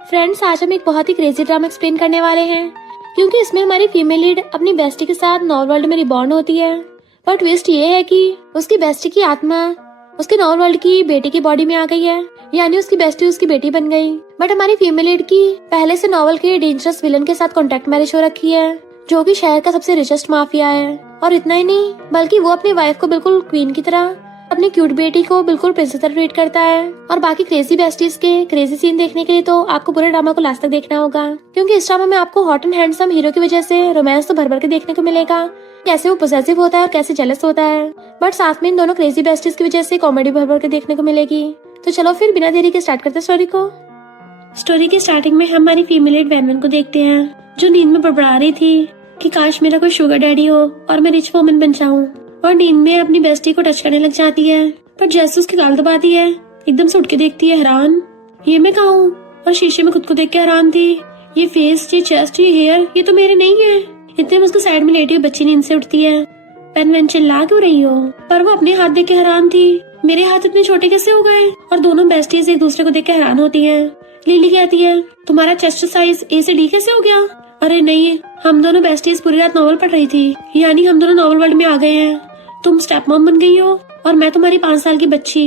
Friends, आज हम एक बहुत ही क्रेजी ड्रामा एक्सप्लेन करने वाले हैं, क्योंकि इसमें हमारी फीमेल लीड अपनी बेस्टी के साथ नॉवल वर्ल्ड में रिबॉर्न होती है। पर ट्विस्ट ये है कि उसकी बेस्टी की आत्मा उसके नॉवल वर्ल्ड की बेटी की बॉडी में आ गई है, यानी उसकी बेस्टी उसकी बेटी बन गई। बट हमारी फीमेल लीड की पहले से नॉवल के डेंजरस विलन के साथ कॉन्ट्रैक्ट मैरिज हो रखी है, जो कि शहर का सबसे रिचेस्ट माफिया है। और इतना ही नहीं, बल्कि वो अपनी वाइफ को बिल्कुल क्वीन की तरह, अपनी क्यूट बेटी को बिल्कुल प्रिंसेस तरह ट्रीट करता है। और बाकी क्रेजी बेस्टीज के क्रेजी सीन देखने के लिए तो आपको पूरे ड्रामा को लास्ट तक देखना होगा, क्योंकि इस ड्रामा में आपको हॉट एंड हैंडसम हीरो की वजह से रोमांस तो भर भर के देखने को मिलेगा, कैसे वो पोसेसिव होता है और कैसे जेलस होता है। बट साथ में इन दोनों क्रेजी बेस्टीज की वजह से कॉमेडी भर भर के देखने को मिलेगी। तो चलो फिर बिना देरी के स्टार्ट करते हैं स्टोरी को। स्टोरी के स्टार्टिंग में हमारी फीमेल लीड वैनवन को देखते हैं, जो नींद में बड़बड़ा रही थी कि काश मेरा कोई शुगर डैडी हो और मैं रिच वुमन बन जाऊं। और नींद में अपनी बेस्टी को टच करने लग जाती है, पर जैसे उसकी गाल दबाती है एकदम से उठ के देखती है हैरान, ये मैं कहाँ हूँ। और शीशे में खुद को देख के हैरान थी, ये फेस, ये चेस्ट, ये हेयर, ये तो मेरे नहीं है। इतने में उसके साइड में लेटी हुई बच्ची नींद से उठती है। वैनवन चिल्ला क्यों रही हो? पर वो अपने हाथ देख के हैरान थी, मेरे हाथ इतने छोटे कैसे हो गए? और दोनों बेस्टीज एक दूसरे को देख के हैरान होती है। लिली कहती है, तुम्हारा चेस्ट साइज ए से डी कैसे हो गया? अरे नहीं, हम दोनों बेस्टीज पूरी रात नॉवल पढ़ रही थी, यानी हम दोनों नॉवल वर्ल्ड में आ गए हैं। तुम स्टेप मॉम बन गई हो और मैं तुम्हारी 5 साल की बच्ची।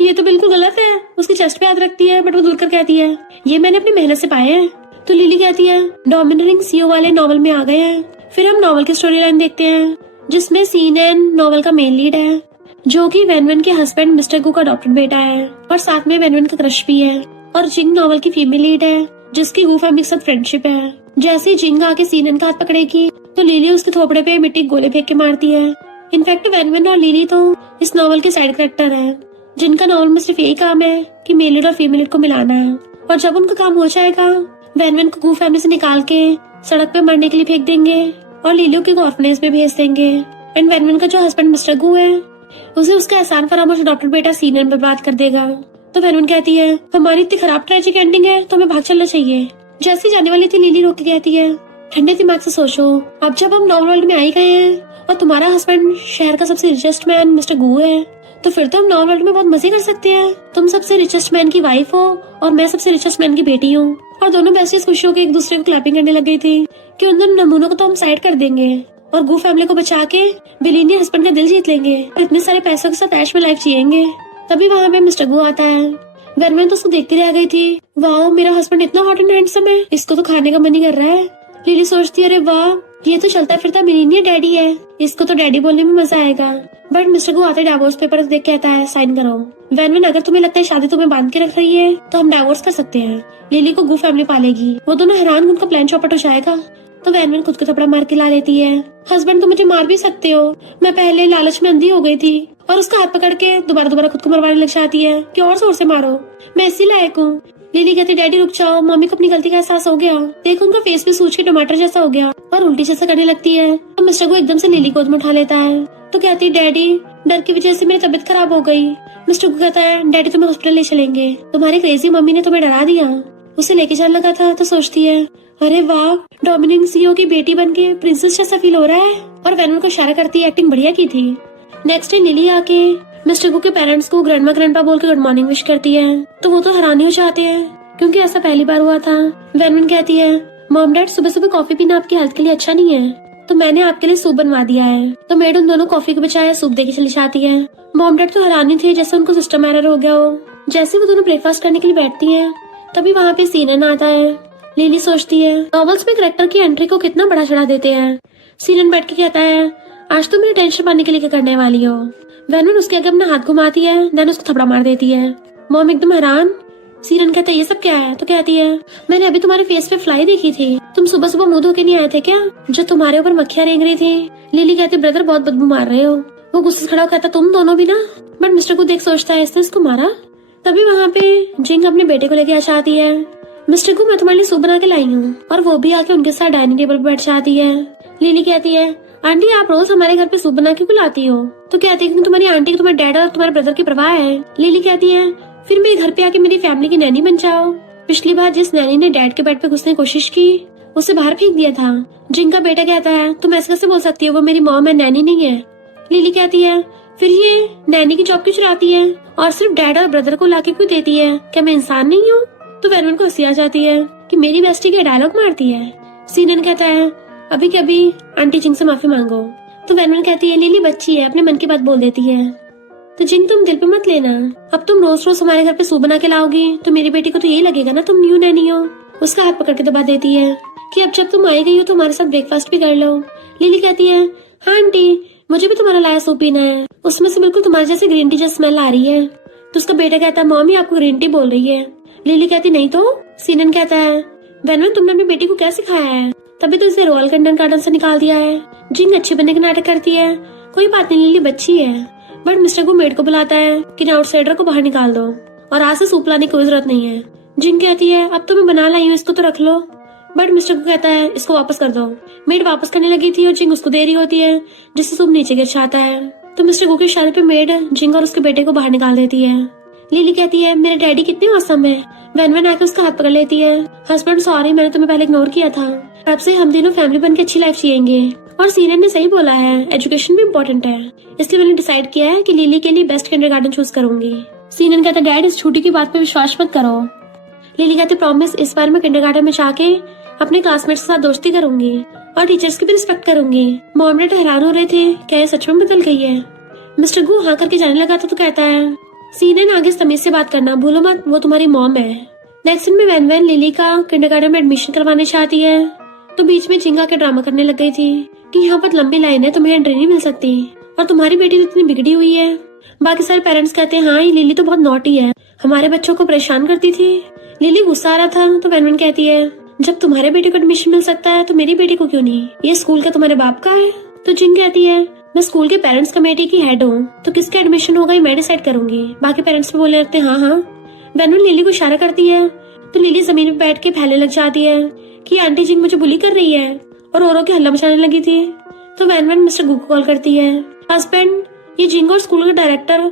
ये तो बिल्कुल गलत है। उसकी चेस्ट पे हाथ रखती है, बट वो दूर कर कहती है, ये मैंने अपनी मेहनत से पाए हैं। तो लिली कहती है, डोमिनेटिंग सीईओ वाले नॉवल में आ गए हैं। फिर हम नॉवल की स्टोरी लाइन देखते हैं, जिसमें सीनन नॉवल का मेन लीड है, जो कि वैनवन के हस्बैंड मिस्टर गू का अडॉप्टेड बेटा है, और साथ में वैनवन का क्रश भी है। और जिंग नॉवल की फीमेल लीड है, जिसकी गू फैमिली के साथ फ्रेंडशिप है। जैसे ही जिंग आके सीनन का हाथ पकड़ेगी तो लिली उसके थोपड़े पे मिट्टी गोले फेंक के मारती है। इनफैक्ट वैनवन और लिली तो इस नॉवल के साइड कैरेक्टर है, जिनका नॉवल में सिर्फ यही काम है कि मेल लीड और फीमेल लीड को मिलाना है। और जब उनका काम हो जाएगा, वैनवन को गू फैमिली से निकाल के सड़क पे मरने के लिए फेंक देंगे और लिली को ऑर्फनेज में भेज देंगे। एंड वैनवन का जो हस्बैंड मिस्टर गू है, उसे उसका एहसान फरामोश डॉक्टर बेटा सीनन बर्बाद कर देगा। तो वैनवन कहती है, हमारी इतनी खराब ट्रेजिक एंडिंग है तो हमें भाग चलना चाहिए। जैसी जाने वाली थी, लिली रोक के कहती है, ठंडे दिमाग से सोचो, अब जब हम नॉवल वर्ल्ड में आ ही गए हैं और तुम्हारा हस्बैंड शहर का सबसे रिचेस्ट मैन मिस्टर गू है, तो फिर तो हम नॉवल वर्ल्ड में बहुत मजे कर सकते हैं। तुम सबसे रिचेस्ट मैन की वाइफ हो और मैं सबसे रिचेस्ट मैन की बेटी हूँ। और दोनों बेस्टीज खुशी होकर एक दूसरे को क्लैपिंग करने लग गई थी कि उन दोनों नमूनों को तो हम साइड कर देंगे और गू फैमिली को बचा के बिलियनियर हस्बैंड का दिल जीत लेंगे और इतने सारे पैसों के साथ ऐश में लाइफ जिएंगे। तभी वहाँ पे मिस्टर गू आता है। वैनवन तो उसको देखती रह गई थी, वाह मेरा हस्बैंड इतना हॉट एंड हैंडसम है, इसको तो खाने का मन ही कर रहा है। लिली सोचती है, अरे वाह, ये तो चलता फिरता मिलीनियर डैडी है, इसको तो डैडी बोलने में मजा आएगा। बट मिस्टर गू आते डाइवोर्स पेपर देख कहता है, साइन करो। वैनवन, अगर तुम्हें लगता है शादी तुम्हें बांध के रख रही है तो हम डाइवोर्स कर सकते हैं, लिली को गू फैमिली पालेगी। वो दोनों हैरान, उनका प्लान चौपट हो जाएगा। तो वैनवन खुद को थपड़ा मार के ला लेती है, हस्बैंड तुम मुझे मार भी सकते हो, मैं पहले लालच में अंधी हो गई थी। और उसका हाथ पकड़ के दोबारा खुद को मरवाने लग जाती है कि और जोर से मारो, मैं इसी लायक हूँ। लिली कहती, डैडी रुक जाओ, मम्मी को अपनी गलती का एहसास हो गया, देखो उनका फेस भी सूज के टमाटर जैसा हो गया और उल्टी जैसा करने लगती है। तो मिस्टर को एकदम से लिली गोद में उठा लेता है। तो कहती, डैडी डर की वजह से मेरी तबीयत खराब हो गई। मिस्टर को कहता है, डैडी तुम्हें हॉस्पिटल ले चलेंगे, तुम्हारी क्रेजी मम्मी ने तुम्हें डरा दिया। उसे लेके जाने लगा था तो सोचती है, अरे वाह, डोमिनिक सीईओ की बेटी बनके प्रिंसेस जैसा फील हो रहा है। और वैनवन को इशारा करती है, एक्टिंग बढ़िया की थी। नेक्स्ट डे लिली आके मिस्टर गू के पेरेंट्स को ग्रैंडमा ग्रैंडपा बोल के गुड मॉर्निंग विश करती है। तो वो तो हैरानी हो जाते हैं, क्योंकि ऐसा पहली बार हुआ था। वैनवन कहती है, मॉम डैड, सुबह सुबह कॉफी पीना आपकी हेल्थ के लिए अच्छा नहीं है, तो मैंने आपके लिए सूप बनवा दिया है। तो मेड उन दोनों कॉफी के बजाय सूप देके चली जाती है। मॉम डैड तो हैरानी थे, जैसे उनको सिस्टम एरर हो गया हो। जैसे वो दोनों ब्रेकफास्ट करने के लिए बैठती है, तभी वहाँ पे सीनन आता है। लिली सोचती है, नॉवेल्स में कैरेक्टर की एंट्री को कितना बड़ा चढ़ा देते हैं। सीनन बैठ के कहता है, आज तो मेरी टेंशन पाने के लिए क्या करने वाली हो। वैनवन उसके आगे अपना हाथ घुमाती है, देन उसको थपड़ा मार देती है। मॉम एकदम हैरान। सीनन कहता है, ये सब क्या है? तो कहती है, मैंने अभी तुम्हारे फेस पे फ्लाई देखी थी, तुम सुबह सुबह मुंह धो के नहीं आए थे क्या, जो तुम्हारे ऊपर मक्खियां रेंग रही थी। लिली कहती, ब्रदर बहुत बदबू मार रहे हो। वो गुस्से से खड़ा हो कहता, तुम दोनों भी ना। बट मिस्टर को देख सोचता है, इसने इसको मारा। तभी वहाँ पे जिंग अपने बेटे को लेके आ जाती है। मिस्टर को, मैं तुम्हारे लिए सूप बना के लाई हूँ। और वो भी आके उनके साथ डाइनिंग टेबल पर बैठ जाती है। लिली कहती है, आंटी आप रोज हमारे घर पे सूप बना के क्यों लाती हो? तो कहती है, तुम्हारी आंटी को तुम्हारे डैड और तुम्हारे ब्रदर की परवाह है। लिली कहती है, फिर मेरे घर पे आके मेरी फैमिली की नैनी बन जाओ। पिछली बार जिस नैनी ने डैड के बेड पे घुसने की कोशिश की, उसे बाहर फेंक दिया था। जिंग का बेटा कहता है, तुम ऐसे कैसे बोल सकती हो, वो मेरी मॉम है, नैनी नहीं है। लिली कहती है, फिर ये नैनी की जॉब क्यों चुराती है और सिर्फ डैड और ब्रदर को लाके क्यों देती है, क्या मैं इंसान नहीं हूँ? तो वैनवन को हंसी आ जाती है कि मेरी बेस्टी के डायलॉग मारती है। सीनन कहता है अभी के अभी आंटी जिंग से माफी मांगो। तो वैनवन कहती है लिली बच्ची है, अपने मन की बात बोल देती है। तो जिंग तुम दिल पे मत लेना, अब तुम रोज रोज हमारे घर पे सूप बना के लाओगी तो मेरी बेटी को तो यही लगेगा ना तुम न्यू नैनी हो। उसका हाथ पकड़ के दबा देती है कि अब जब तुम आई गई हो तो हमारे साथ ब्रेकफास्ट भी कर लो। लिली कहती है हाँ आंटी, मुझे भी तुम्हारा लाया सूप पीना है, उसमें से बिल्कुल तुम्हारे जैसे ग्रीन टी जैसी स्मेल आ रही है। तो उसका बेटा कहता है मॉमी आपको ग्रीन टी बोल रही है। लिली कहती नहीं तो। सीनन कहता है वैनवन तुमने अपनी बेटी को क्या सिखाया है, तभी तो इसे रॉयल कंडन गार्डन से निकाल दिया है। जिंग अच्छी बनने का नाटक करती है। कोई बात नहीं लिली बच्ची है। बट मिस्टर को मेड को बुलाता है कि आउटसाइडर को बाहर निकाल दो और आज से सूप लाने की कोई जरूरत नहीं है। जिंग कहती है अब तो मैं बना लाई हूँ, इसको तो रख लो। बट मिस्टर को कहता है इसको वापस कर दो। मेड वापस करने लगी थी और जिंग उसको दे रही होती है, जिससे सूप नीचे गिर जाता है। तो मिस्टर गो के इशारे पे मेड जिंग और उसके बेटे को बाहर निकाल देती है। लिली कहती है मेरे डैडी कितने औसम है। वैनवन आके उसका हाथ पकड़ लेती है। हस्बैंड सॉरी, मैंने तुम्हें पहले इग्नोर किया था, अब से हम तीनों फैमिली बन के अच्छी लाइफ जिएंगे। और सीनियर ने सही बोला है, एजुकेशन भी इम्पोर्टेंट है, इसलिए मैंने डिसाइड किया है कि लिली के लिए बेस्ट किंडरगार्टन चूज करूंगी। सीनियर कहता डैड इस छोटी की बात पे विश्वास मत करो। लिली कहती प्रॉमिस इस बार मैं किंडरगार्टन में जाके अपने क्लासमेट्स के साथ दोस्ती करूंगी और टीचर्स की भी रिस्पेक्ट करूंगी। मॉम डैड हैरान हो रहे थे क्या ये सच में बदल गई है। मिस्टर गू हाँ करके जाने लगा था तो कहता है सीनियर आगे तमीज से बात करना भूलो मत, वो तुम्हारी मॉम है। नेक्स्ट दिन में वैन लिली का किंडरगार्टन में एडमिशन करवाने चाहती है तो बीच में जिंगा के ड्रामा करने लग गई थी कि यहाँ पर लंबी लाइन है, तुम्हें एंट्री नहीं मिल सकती और तुम्हारी बेटी तो इतनी बिगड़ी हुई है। बाकी सारे पेरेंट्स कहते हैं हाँ ये लिली तो बहुत नॉटी है, हमारे बच्चों को परेशान करती थी। लिली गुस्सा आ रहा था तो वैन कहती है जब तुम्हारे बेटे को एडमिशन मिल सकता है तो मेरी बेटी को क्यों नहीं, ये स्कूल का तुम्हारे बाप का है। तो जिंग कहती है मैं स्कूल के पेरेंट्स कमेटी की हेड हूँ तो किसका एडमिशन होगा ये मैं डिसाइड करूंगी। बाकी पेरेंट्स भी बोले रहते हाँ हाँ। वैन लिली को इशारा करती है तो लिली जमीन पे बैठ के फैलने लग जाती है कि आंटी जिंग मुझे बुली कर रही है और औरों की हल्ला मचाने लगी थी। तो वैन मिस्टर गू को कॉल करती है हस्बैंड ये जिंग और स्कूल का डायरेक्टर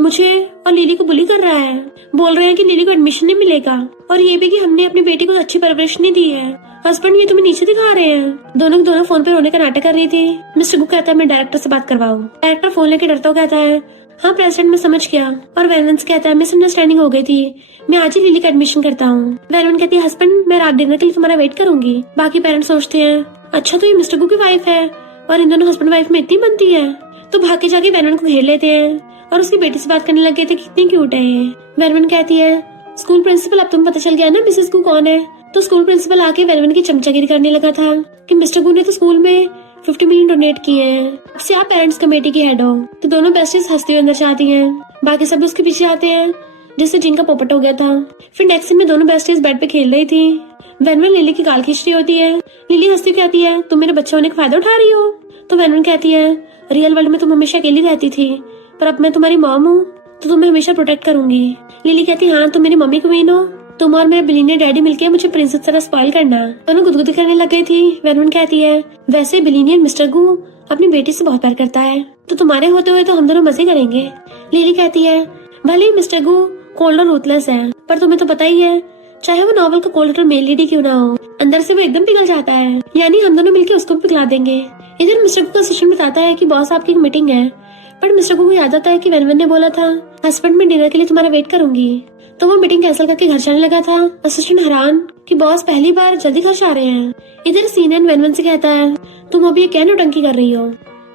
मुझे और लिली को बुली कर रहा है, बोल रहे हैं कि लिली को एडमिशन नहीं मिलेगा और ये भी कि हमने अपनी बेटी को अच्छी परवरिश नहीं दी है। हस्बैंड ये तुम्हें नीचे दिखा रहे हैं। दोनों फोन पे रोने का नाटक कर रही थी। मिस्टर गु कहता है मैं डायरेक्टर से बात करवाऊं। डायरेक्टर फोन लेके डरता कहता है हाँ प्रेसिडेंट मैं समझ गया। और वैलेंस कहता है मिसअंडरस्टैंडिंग हो गई थी, मैं आज ही लिली का एडमिशन करता हूँ। वैलेंस कहती है हस्बैंड मैं रात डिनर के लिए तुम्हारा वेट करूंगी। बाकी पेरेंट्स सोचते हैं अच्छा तो ये मिस्टर गु की वाइफ है और इन दोनों हस्बैंड वाइफ में इतनी बनती है। तो भाग के जाके वैलेंस को घेर लेते हैं और उसकी बेटी से बात करने लगे थे कितनी क्यूट है ये। वैलेंस कहती है स्कूल प्रिंसिपल अब तुम्हें पता चल गया ना मिसेस गु कौन है। तो स्कूल प्रिंसिपल आके वैलेंस की चमचागिरी करने लगा था कि मिस्टर गु ने तो स्कूल में 50 मिलियन डोनेट किए हैं, अब से आप पेरेंट्स कमेटी की हेड हो। तो दोनों बेस्टीज हंसते हुए अंदर जाती हैं। बाकी सब उसके पीछे आते हैं जिससे जिंग का पोपट हो गया था। फिर नेक्स्ट सीन में दोनों बेस्टीज बेड पे खेल रही थी। वैनवन लिली की गाल खींच रही होती है। लिली हंसती कहती है तुम मेरे बच्चे होने का फायदा उठा रही हो। तो वैनवन कहती है रियल वर्ल्ड में तुम हमेशा अकेली रहती थी पर अब मैं तुम्हारी मॉम हूँ तो तुम्हें हमेशा प्रोटेक्ट करूंगी। लिली कहती है हाँ तुम मेरी मम्मी क्वीन हो, तुम और मेरे बिलीनियर डैडी मिलके मुझे प्रिंसेस तरह स्पॉइल करना। दोनों गुदगुदी करने लग गई थी। वैनवन कहती है वैसे बिलीनियर मिस्टर गु अपनी बेटी से बहुत प्यार करता है तो तुम्हारे होते हुए तो हम दोनों मजे करेंगे। लिली कहती है भले ही मिस्टर गु कोल्ड और रूथलेस है पर तुम्हें तो पता ही है चाहे वो नॉवल का कोल्ड मेल लीडी क्यों ना हो अंदर से वो एकदम पिघल जाता है, यानी हम दोनों मिलके उसको पिघला देंगे। इधर मिस्टर गु का असिस्टेंट बताता है कि बॉस आपकी एक मीटिंग है पर मिस्टर गु को याद आता है कि वैनवन ने बोला था हस्बैंड मैं डिनर के लिए तुम्हारा वेट करूंगी। तो वो मीटिंग कैंसिल करके घर जाने लगा था। असिस्टेंट हैरान कि बॉस पहली बार जल्दी घर जा रहे हैं। इधर सीनियर वैनवन से कहता है तुम अभी ये क्या नौटंकी कर रही हो।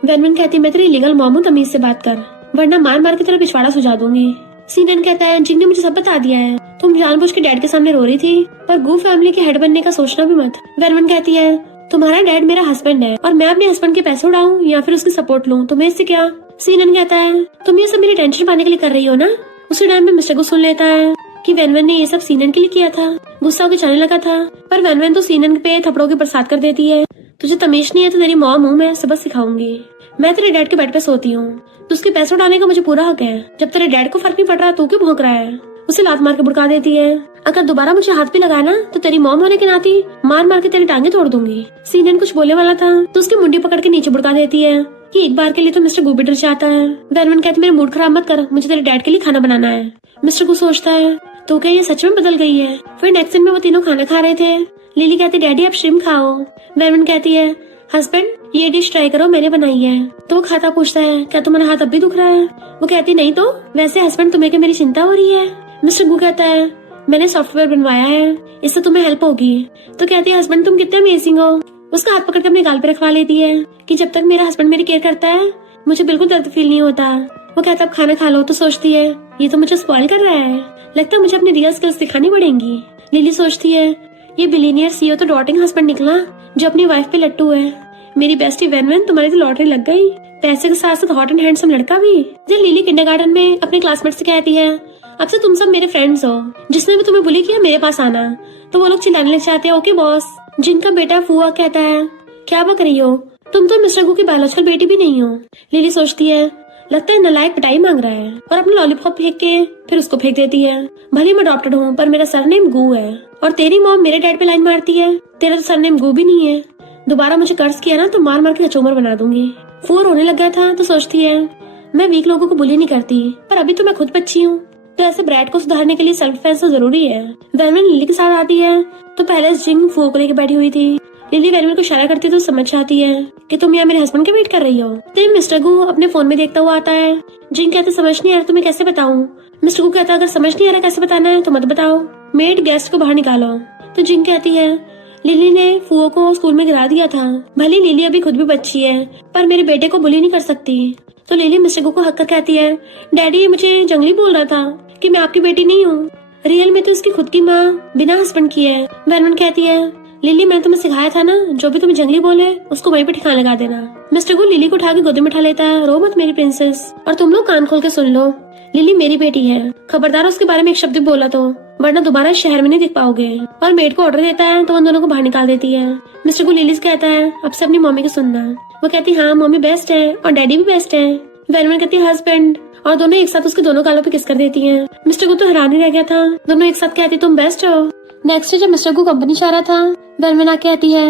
वैनवन कहती मैं तेरी लीगल मॉम हूं, तमीज से बात कर वरना मार मार के तेरा पिछवाड़ा सुझा दूंगी। सीनियर कहता है जिंग ने मुझे सब बता दिया है, तुम जानबूझ के डैड के सामने रो रही थी पर गु फैमिली के हेड बनने का सोचना भी मत। वैनवन कहती है तुम्हारा डैड मेरा हस्बैंड है और मैं अपने हस्बैंड के पैसे उड़ाऊं या फिर उसकी सपोर्ट लूं, तुम्हें इससे क्या। सीनियर कहता है तुम ये सब मेरी टेंशन पाने के लिए कर रही हो ना। उसी टाइम में मिस्टर को सुन लेता है कि वैनवन ने ये सब सीनियर के लिए किया था। गुस्सा होकर जाने लगा था पर वैनवन तो सीनियर पे थपड़ों की बरसात कर देती है। तुझे तमीज नहीं है तो तेरी मॉम हूँ, मैं सबक सिखाऊंगी। मैं तेरे डैड के बेड पे सोती हूँ तो उसके पैसे उड़ाने का मुझे पूरा हक है। जब तेरे डैड को फर्क नहीं पड़ रहा तो क्यों भौंक रहा है। उसे लात मार के भड़का देती है। अगर दोबारा मुझे हाथ भी लगाया ना तो तेरी मॉम होने के नाते मार मार के तेरी टांगे तोड़ दूंगी। सीनियर कुछ बोले वाला था तो उसकी मुंडी पकड़ के नीचे भड़का देती है कि एक बार के लिए तो मिस्टर गु भी डर जाता है। वैनवन कहती मेरा मूड खराब मत कर, मुझे तेरे डैड के लिए खाना बनाना है। मिस्टर गु सोचता है तो क्या ये सच में बदल गई है। फिर नेक्स्ट दिन में वो तीनों खाना खा रहे थे। लिली कहती डैडी आप श्रिम्प खाओ। वैनवन कहती है हस्बैंड ये डिश ट्राई करो, मैंने बनाई है। तो वो खाता पूछता है क्या तुम्हारा हाथ अब भी दुख रहा है। वो कहती नहीं तो वैसे हस्बैंड तुम्हें क्या मेरी चिंता हो रही है। मिस्टर गु कहता है मैंने सॉफ्टवेयर बनवाया है, इससे तुम्हें हेल्प होगी। तो कहती है हस्बैंड तुम कितने अमेजिंग हो। उसका हाथ पकड़ के अपने गाल पे रखवा लेती है कि जब तक मेरा हस्बैंड मेरी केयर करता है मुझे बिल्कुल दर्द फील नहीं होता। वो कहता है अब खाना खा लो। तो सोचती है ये तो मुझे स्पॉइल कर रहा है, लगता है मुझे अपनी रियल स्किल्स दिखानी पड़ेंगी। लिली सोचती है ये बिलियनियर सीईओ तो डॉटिंग हस्बैंड निकला जो अपनी वाइफ पे लट्टू है। मेरी बेस्टी वैन तुम्हारी तो लॉटरी लग गई, पैसे के साथ साथ हॉट एंड हैंडसम लड़का भी। जब लिली किंडरगार्टन में अपने क्लासमेट से कहती है अब से तुम सब मेरे फ्रेंड्स हो, जिसने भी तुम्हें बुली किया मेरे पास आना, तो वो लोग चिल्लाने लग जाते हैं ओके बॉस। जिनका बेटा फुआ कहता है क्या बक रही हो, तुम तो मिस्टर गू की बायोलॉजिकल बेटी भी नहीं हो। लिली सोचती है लगता है नालायक पिटाई मांग रहा है, और अपना लॉलीपॉप फेंक के फिर उसको फेंक देती है। भले मैं अडॉप्टेड हूँ पर मेरा सरनेम गू है, और तेरी मॉम मेरे डैड पे लाइन मारती है तेरा तो सरनेम गू भी नहीं है, दोबारा मुझे कर्ज किया ना तो मार मार के कचोमर बना दूंगी। फुआ रोने लग गया था तो सोचती है मैं वीक लोगों को बुली नहीं करती, पर अभी तो मैं खुद बच्ची हूँ, तो ऐसे ब्रैड को सुधारने के लिए सेल्फ डिफेंस तो जरूरी है। वैनवन लिली के साथ आती है तो पहले जिंग फुआ को लेकर बैठी हुई थी। लिली वैनवन को इशारा करती तो समझ जाती है कि तुम यहाँ मेरे हस्बैंड के वेट कर रही हो। तो मिस्टर गू अपने फोन में देखता हुआ आता है। जिंग कहते समझ नहीं आ रहा तुम्हें कैसे बताऊं। मिस्टर गू कहता अगर समझ नहीं आ रहा कैसे बताना है तो मत बताओ, मेड गेस्ट को बाहर निकालो। तो जिंग कहती है लिली ने फुआ को स्कूल में गिरा दिया था, भले लिली अभी खुद भी बच्ची है पर मेरे बेटे को बुली नहीं कर सकती। तो लिली मिस्टर गू को हक कर कहती है डैडी मुझे जंगली बोल रहा था कि मैं आपकी बेटी नहीं हूँ, रियल में तो इसकी खुद की माँ बिना हस्बैंड की है। वैनवन कहती है लिली मैंने तुम्हें सिखाया था ना, जो भी तुम्हें जंगली बोले उसको वहीं पे ठिकाना लगा देना। मिस्टर गू लिली को उठा के गोदी में उठा लेता है, रो मत मेरी प्रिंसेस, और तुम लोग कान खोल के सुन लो, लिली मेरी बेटी है, खबरदार उसके बारे में एक शब्द भी बोला तो वरना दोबारा शहर में नहीं दिख पाओगे। और मेड को ऑर्डर देता है तो उन दोनों को बाहर निकाल देती है। मिस्टर गू लिली से कहता है अब से अपनी मम्मी को सुनना। वो कहती हाँ मम्मी बेस्ट है और डैडी भी बेस्ट है। वैनवन कहती है हस्बैंड, और दोनों एक साथ उसके दोनों गालों पे किस कर देती हैं। मिस्टर गू तो हैरान ही रह गया था, दोनों एक साथ कहती तुम बेस्ट हो। नेक्स्ट डे जब मिस्टर गू कंपनी जा रहा था वैनवन आके कहती है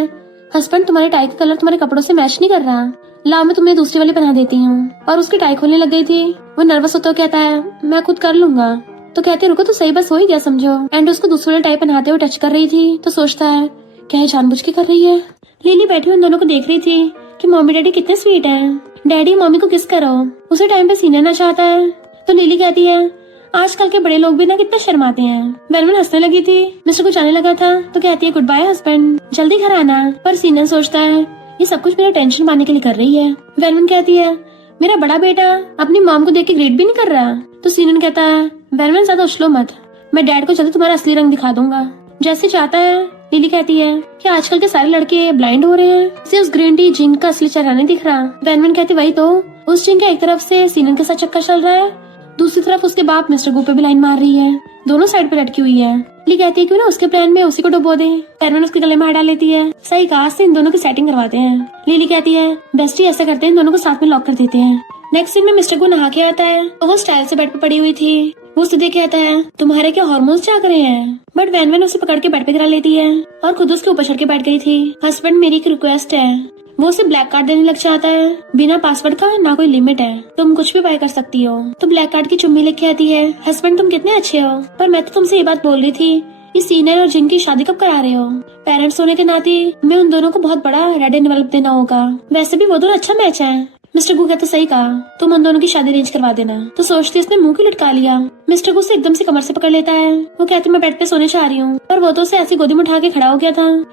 हस्बैंड तुम्हारे टाई का कलर तुम्हारे कपड़ों से मैच नहीं कर रहा, लाओ मैं तुम्हें दूसरी वाली पहना देती हूँ। और उसकी टाई खोलने लग गई थी। वो नर्वस होता हुआ कहता है मैं खुद कर लूंगा। तो कहती है रुको तो सही, बस हो ही गया समझो। एंड उसको दूसरी वाली टाई पहनाते हुए टच कर रही थी तो सोचता है क्या है जानबूझ के कर रही है। लिली बैठी उन दोनों को देख रही थी कि मम्मी डैडी कितने स्वीट हैं, डैडी मम्मी को किस करो। उसी टाइम पे सीने ना चाहता है तो लिली कहती है आजकल के बड़े लोग भी ना कितना शर्माते हैं। वैनवन हंसने लगी थी, मिस्टर को जाने लगा था तो कहती है गुड बाय हस्बैंड, जल्दी घर आना। पर सीनन सोचता है ये सब कुछ मेरा टेंशन पाने के लिए कर रही है। वैनवन कहती है मेरा बड़ा बेटा अपनी मॉम को देख के ग्रेट भी नहीं कर रहा। तो सीनन कहता है वैनवन ज्यादा उछलो मत, मैं डैड को जल्दी तुम्हारा असली रंग दिखा दूंगा जैसे चाहता है। लिली कहती है कि आजकल के सारे लड़के ब्लाइंड हो रहे हैं, इसे उस ग्रीन टी जिंक का असली चेहरा नहीं दिख रहा। वैनवन कहती वही तो, उस जिंक का एक तरफ से सीनन के साथ चक्कर चल रहा है, दूसरी तरफ उसके बाप मिस्टर गू पे भी लाइन मार रही है, दोनों साइड पे लटकी हुई है। लिली कहती है क्यों ना उसके प्लान में उसी को डुबो दे। वैनवन उसके गले में हाथ डाल लेती है, सही कहा से इन दोनों की सेटिंग करवाते हैं। लिली कहती है बेस्टी ऐसा करते हैं इन दोनों को साथ में लॉक कर देते हैं। नेक्स्ट सीन में मिस्टर गू नहा के आता है तो वो स्टाइल से बेड पे पड़ी हुई थी। वो उससे देख कहता है तुम्हारे क्या हार्मोन्स जाग रहे हैं। बट वैनवन उसे पकड़ के बेड पे गिरा लेती है और खुद उसके ऊपर चढ़ के बैठ गई थी। हस्बैंड मेरी एक रिक्वेस्ट है। वो उसे ब्लैक कार्ड देने लग जाता है, बिना पासवर्ड का ना कोई लिमिट है, तुम कुछ भी बाय कर सकती हो। तो ब्लैक कार्ड की चुम्मी लेके आती है, हस्बैंड तुम कितने अच्छे हो, पर मैं तो तुमसे ये बात बोल रही थी कि सीनियर और जिन की शादी कब करा रहे हो। पेरेंट्स होने के नाते मैं उन दोनों को बहुत बड़ा रेड एनवेलप देना होगा, वैसे भी वो दोनों अच्छा मैच है। मिस्टर गू कहते सही कहा, तुम उन दोनों की शादी अरेंज करवा देना। तो सोचते इसने मुंह क्यों लटका लिया। मिस्टर गू से एकदम से कमर से पकड़ लेता है। वो कहते मैं बेड पे सोने चाह रही हूँ, पर वो तो उसे ऐसी गोदी में उठा के खड़ा हो गया था,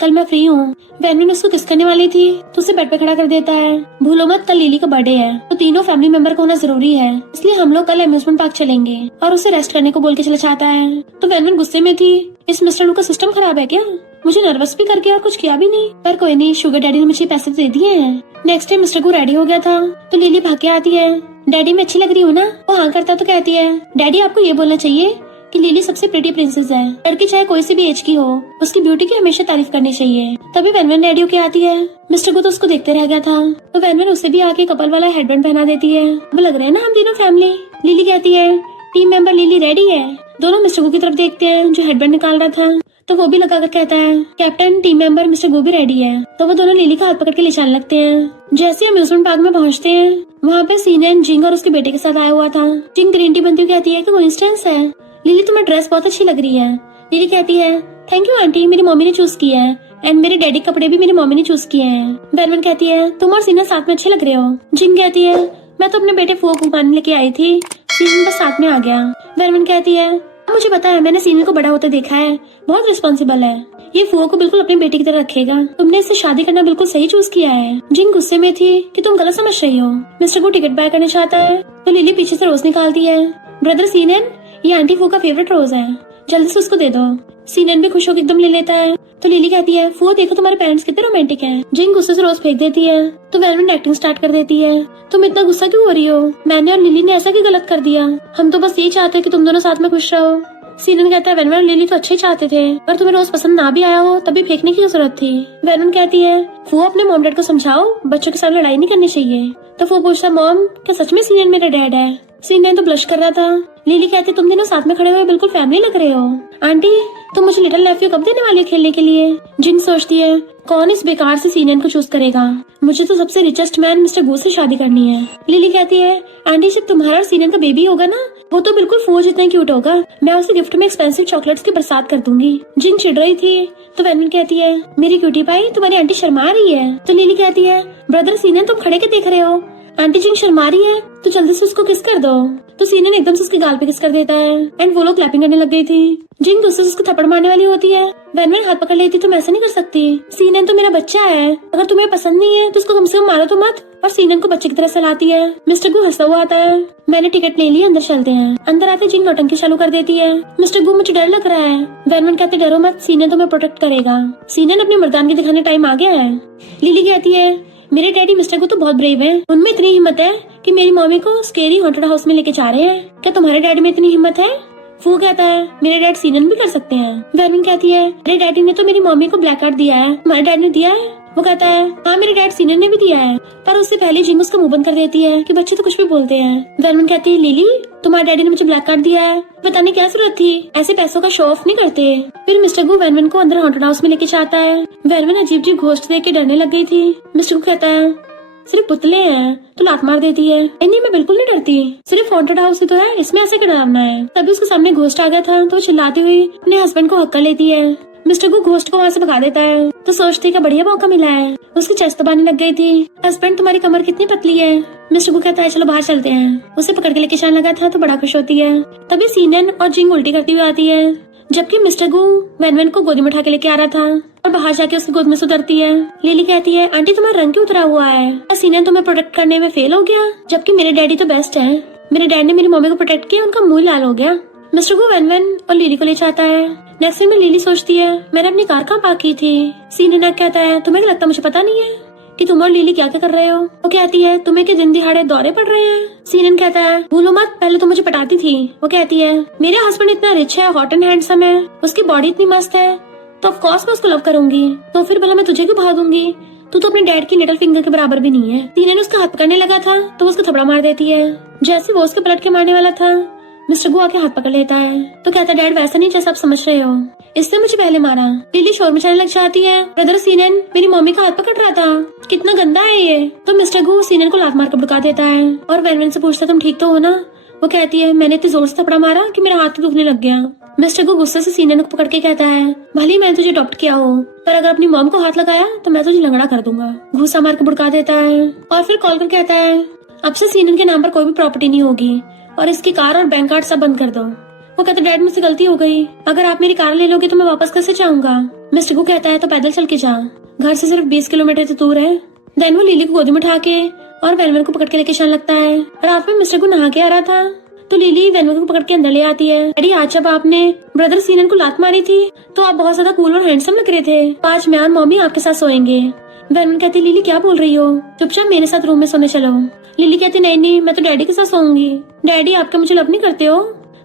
कल मैं फ्री हूँ। वैनवन उसको किस करने वाली थी तो उसे बेड पे खड़ा कर देता है। भूलो मत कल लिली का बर्थडे है, तो तीनों फैमिली मेंबर को होना जरूरी है, इसलिए हम लोग कल अम्यूजमेंट पार्क चलेंगे। और उसे रेस्ट करने को बोल के चला जाता है। तो वैनवन गुस्से में थी, इस मिस्टर का सिस्टम खराब है क्या, मुझे नर्वस भी करके और कुछ किया भी नहीं। पर कोई नहीं, शुगर डैडी ने मुझे पैसे दे दिए हैं। नेक्स्ट टाइम मिस्टर को रेडी हो गया था तो लिली भाग के आती है, डैडी मैं अच्छी लग रही हूँ ना। वो हाँ करता तो कहती है डैडी आपको ये बोलना चाहिए कि लिली सबसे प्रिटी प्रिंसेस है, लड़की चाहे कोई सी भी एज की हो उसकी ब्यूटी की हमेशा तारीफ करनी चाहिए। तभी वैनवन रेडी होके आती है। मिस्टर को तो उसको देखते रह गया था तो वैनवन उसे भी आके कपल वाला हेडबैंड पहना देती है। अब लग रहे हैं ना हम तीनों फैमिली। लिली कहती है टीम मेंबर लिली रेडी है। दोनों मिस्टर गू की तरफ देखते हैं जो हेडबैंड निकाल रहा था, तो वो भी लगाकर कहता है कैप्टन टीम मेंबर मिस्टर गू भी रेडी है। तो वो दोनों लिली का हाथ पकड़ के ले जाने लगते हैं। जैसे अम्यूजमेंट पार्क में पहुंचते हैं वहाँ पे सीनियन जिंग और उसके बेटे के साथ आया हुआ था। जिंग ग्रीन टी बनती हुई कहती है कि कोइंसिडेंस है, लिली तुम्हें ड्रेस बहुत अच्छी लग रही है। लिली कहती है थैंक यू आंटी, मेरी मम्मी ने चूज किया है, एंड मेरे डैडी कपड़े भी मेरी मम्मी ने चूज किए हैं। वैनवन कहती है तुम और सीनियर साथ में अच्छे लग रहे हो। जिंग कहती है मैं तो अपने बेटे फुआ को पानी लेके आई थी, सीनियर बस साथ में आ गया। वैनवन कहती है मुझे पता है, मैंने सीनियर को बड़ा होते देखा है, बहुत रिस्पॉन्सिबल है। ये फुओ को बिल्कुल अपनी बेटी की तरह रखेगा। तुमने इससे शादी करना बिल्कुल सही चूज किया है। जिन गुस्से में थी कि तुम गलत समझ रही हो। मिस्टर को टिकट बाय करना चाहता है तो लिली पीछे से रोज निकालती है। ब्रदर सीनियर, ये आंटी फुओ का फेवरेट रोज है, जल्दी से उसको दे दो। सीनियर भी खुश होकर एकदम ले लेता है। तो लिली कहती है, फुओ देखो तुम्हारे पेरेंट्स कितने रोमांटिक हैं। जिन गुस्से से रोज फेंक देती है तो वेनविन एक्टिंग स्टार्ट कर देती है। तुम इतना गुस्सा क्यों हो रही हो? मैंने और लिली ने ऐसा क्यों गलत कर दिया? हम तो बस यही चाहते हैं कि तुम दोनों साथ में खुश रहो। सीनियर कहता है, वेनविन और लिली तो अच्छे ही चाहते थे, पर तुम्हें रोज पसंद ना भी आया हो तभी फेंकने की जरूरत थी। वेनविन कहती है, फुओ अपने मॉम डैड को समझाओ, बच्चों के साथ लड़ाई नहीं करनी चाहिए। तो फुओ पूछता, मॉम क्या सच में सीनियर मेरा डैड है? सीनियर तो ब्लश कर रहा था। लिली कहती, तुम दोनों साथ में खड़े हुए बिल्कुल फैमिली लग रहे हो। आंटी तुम मुझे लिटिल नेफ्यू कब देने वाली है खेलने के लिए? जिन सोचती है, कौन इस बेकार से सीनियर को चूज करेगा? मुझे तो सबसे रिचेस्ट मैन मिस्टर गू से शादी करनी है। लिली कहती है, आंटी जब तुम्हारा और सीनियर का बेबी होगा ना, वो तो बिल्कुल फुओ जितना क्यूट होगा। मैं उसे गिफ्ट में एक्सपेंसिव चॉकलेट्स की बरसात कर दूंगी। जिन चिढ़ रही थी तो वेनविन कहती है, मेरी क्यूटी पाई तुम्हारी आंटी शर्मा रही है। तो लिली कहती है, ब्रदर सीनियर तुम खड़े के देख रहे हो? आंटी जिन शर्मा रही है तो जल्दी से उसको किस कर दो। तो सीनियर एकदम से उसके गाल पे किस कर देता है एंड वो लोग क्लैपिंग करने लग गई थी। जिन गुस्से से उसको थप्पड़ मारने वाली होती है। वेनविन हाथ पकड़ लेती, तुम ऐसा नहीं कर सकती, सीनियर तो मेरा बच्चा है, अगर तुम्हें पसंद नहीं है तो उसको कम से कम मारो तो मत। और सीनियर को बच्चे की तरह सहलाती है। मिस्टर गू हंसता हुआ आता है, मैंने टिकट ले ली, अंदर चलते हैं। अंदर आते जिन नौटंकी चालू कर देती है। मिस्टर गू मुझे डर लग रहा है। वेनविन कहते, डरो मत, सीनियर तुम्हें प्रोटेक्ट करेगा। सीनियर अपनी मर्दानगी दिखाने टाइम आ गया है। लिली कहती है, मेरे डैडी मिस्टर को तो बहुत ब्रेव है, उनमें इतनी हिम्मत है कि मेरी मम्मी को स्केरी हॉन्टेड हाउस में लेके जा रहे हैं। क्या तुम्हारे डैडी में इतनी हिम्मत है? फू कहता है, मेरे डैड सीनियर भी कर सकते हैं। वेनविन कहती है, मेरे डैडी ने तो मेरी मम्मी को ब्लैक कार्ड दिया है, तुम्हारे डैड ने दिया है? वो कहता है, हाँ मेरे डैड सीनियर ने भी दिया है। पर उससे पहले जिंग उसका मुंह बंद कर देती है कि बच्चे तो कुछ भी बोलते हैं। वेनविन कहती है, लिली तुम्हारे डैडी ने मुझे ब्लैक कार्ड दिया है, बताने क्या जरूरत थी, ऐसे पैसों का शो ऑफ नहीं करते। फिर मिस्टर गू वेनविन को अंदर हॉन्टेड हाउस में लेके जाता है। वेनविन अजीब अजीब घोस्ट देख के डरने लग गई थी। मिस्टर गू कहता है, सिर्फ पुतले हैं, तो लात मार देती है। नहीं मैं बिल्कुल नहीं डरती, सिर्फ हॉन्टेड हाउस ही तो है, इसमें ऐसे क्या डरावना है। तभी उसके सामने घोस्ट आ गया था तो वो चिल्लाती हुई अपने हस्बैंड को हक्का लेती है। मिस्टर गू घोस्ट को वहाँ से भगा देता है तो सोचती का बढ़िया मौका मिला है। उसकी चेस्ट दबाने लग गई थी। हस्बैंड तुम्हारी कमर कितनी पतली है? मिस्टर गू कहता है, चलो बाहर चलते हैं। उसे पकड़ के लेके जाने लगा था तो बड़ा खुश होती है। तभी सीनियर और जिंग उल्टी करती हुई आती है, जबकि मिस्टर गू वेनविन को गोदी में उठा के लेके आ रहा था और बाहर जाके उसकी गोद में सुधरती है। लिली कहती है, आंटी तुम्हारा रंग क्यों उतरा हुआ है? सीनियर तुम्हें प्रोटेक्ट करने में फेल हो गया, जबकि मेरे डैडी तो बेस्ट है। मेरे डैड ने मेरी मम्मी को प्रोटेक्ट किया, उनका मुंह लाल हो गया। मिस्टर गू वेनविन और लिली को ले जाता है। नेक्स्ट में लिली सोचती है, मैंने अपनी कार कहाँ पार्क की थी? सीनियर कहता है, तुम्हें क्या लगता मुझे पता नहीं है कि तुम और लिली क्या क्या कर रहे हो? वो कहती है, तुम्हें क्या दिन दिहाड़े दौरे पड़ रहे हैं? सीनियर कहता है, भूलो मत पहले तो मुझे पटाती थी। वो कहती है, मेरे हस्बैंड इतना रिच है, हॉट एंड हैंडसम है, उसकी बॉडी इतनी मस्त है, तो ऑफ कोर्स मैं उसको लव करूंगी। तो फिर भला मैं तुझे क्यों भगा दूंगी? तू तो अपने डैड की लिटिल फिंगर के बराबर भी नहीं है। सीनियर उसका हाथ पकड़ने लगा था तो वो उसको थपड़ा मार देती है। जैसे वो उसके पलट के मारने वाला था, मिस्टर गू आके हाथ पकड़ लेता है तो कहता है, डैड वैसा नहीं जैसा आप समझ रहे हो, इसने मुझे पहले मारा। लिली शोर मचाने लग जाती है, ब्रदर सीनियर मेरी मम्मी का हाथ पकड़ रहा था, कितना गंदा है ये। तो मिस्टर गू सीनियर को लात मार कर भड़का देता है और वेनविन से पूछता है, तुम ठीक तो हो ना? वो कहती है, मैंने इतनी जोर से थपड़ा मारा कि मेरा हाथ दुखने लग गया। मिस्टर गू गुस्से से सीनियर को पकड़ के कहता है, भले मैंने तुझे अडॉप्ट किया हो, पर अगर अपनी मॉम को हाथ लगाया तो मैं तुझे लंगड़ा कर दूंगा। घूसा मार के भड़का देता है और फिर कॉल कर कहता है, अब से सीनियर के नाम पर कोई भी प्रॉपर्टी नहीं होगी और इसकी कार और बैंक कार्ड सब बंद कर दो। वो कहता है, डैड मुझसे गलती हो गई, अगर आप मेरी कार ले लोगे तो मैं वापस कैसे जाऊंगा? मिस्टर गू कहता है, तो पैदल चल के जा, घर से सिर्फ 20 किलोमीटर दूर है। देन वो लिली को गोदी में उठा के और वेनविन को पकड़ के लेके जाने लगता है। रात में मिस्टर गू नहा के आ रहा था तो लिली वेनविन को पकड़ के अंदर ले आती है। डैडी आज जब आपने ब्रदर सीनियर को लात मारी थी तो आप बहुत ज्यादा कूल और हैंडसम लग रहे थे, आज मैं और मम्मी आपके साथ सोएंगे। वेनविन कहती, लिली क्या बोल रही हो, चुपचाप मेरे साथ रूम में सोने चलो। लिली कहती, नहीं नहीं मैं तो डैडी के साथ सोऊंगी। डैडी आपके मुझे लव नहीं करते हो,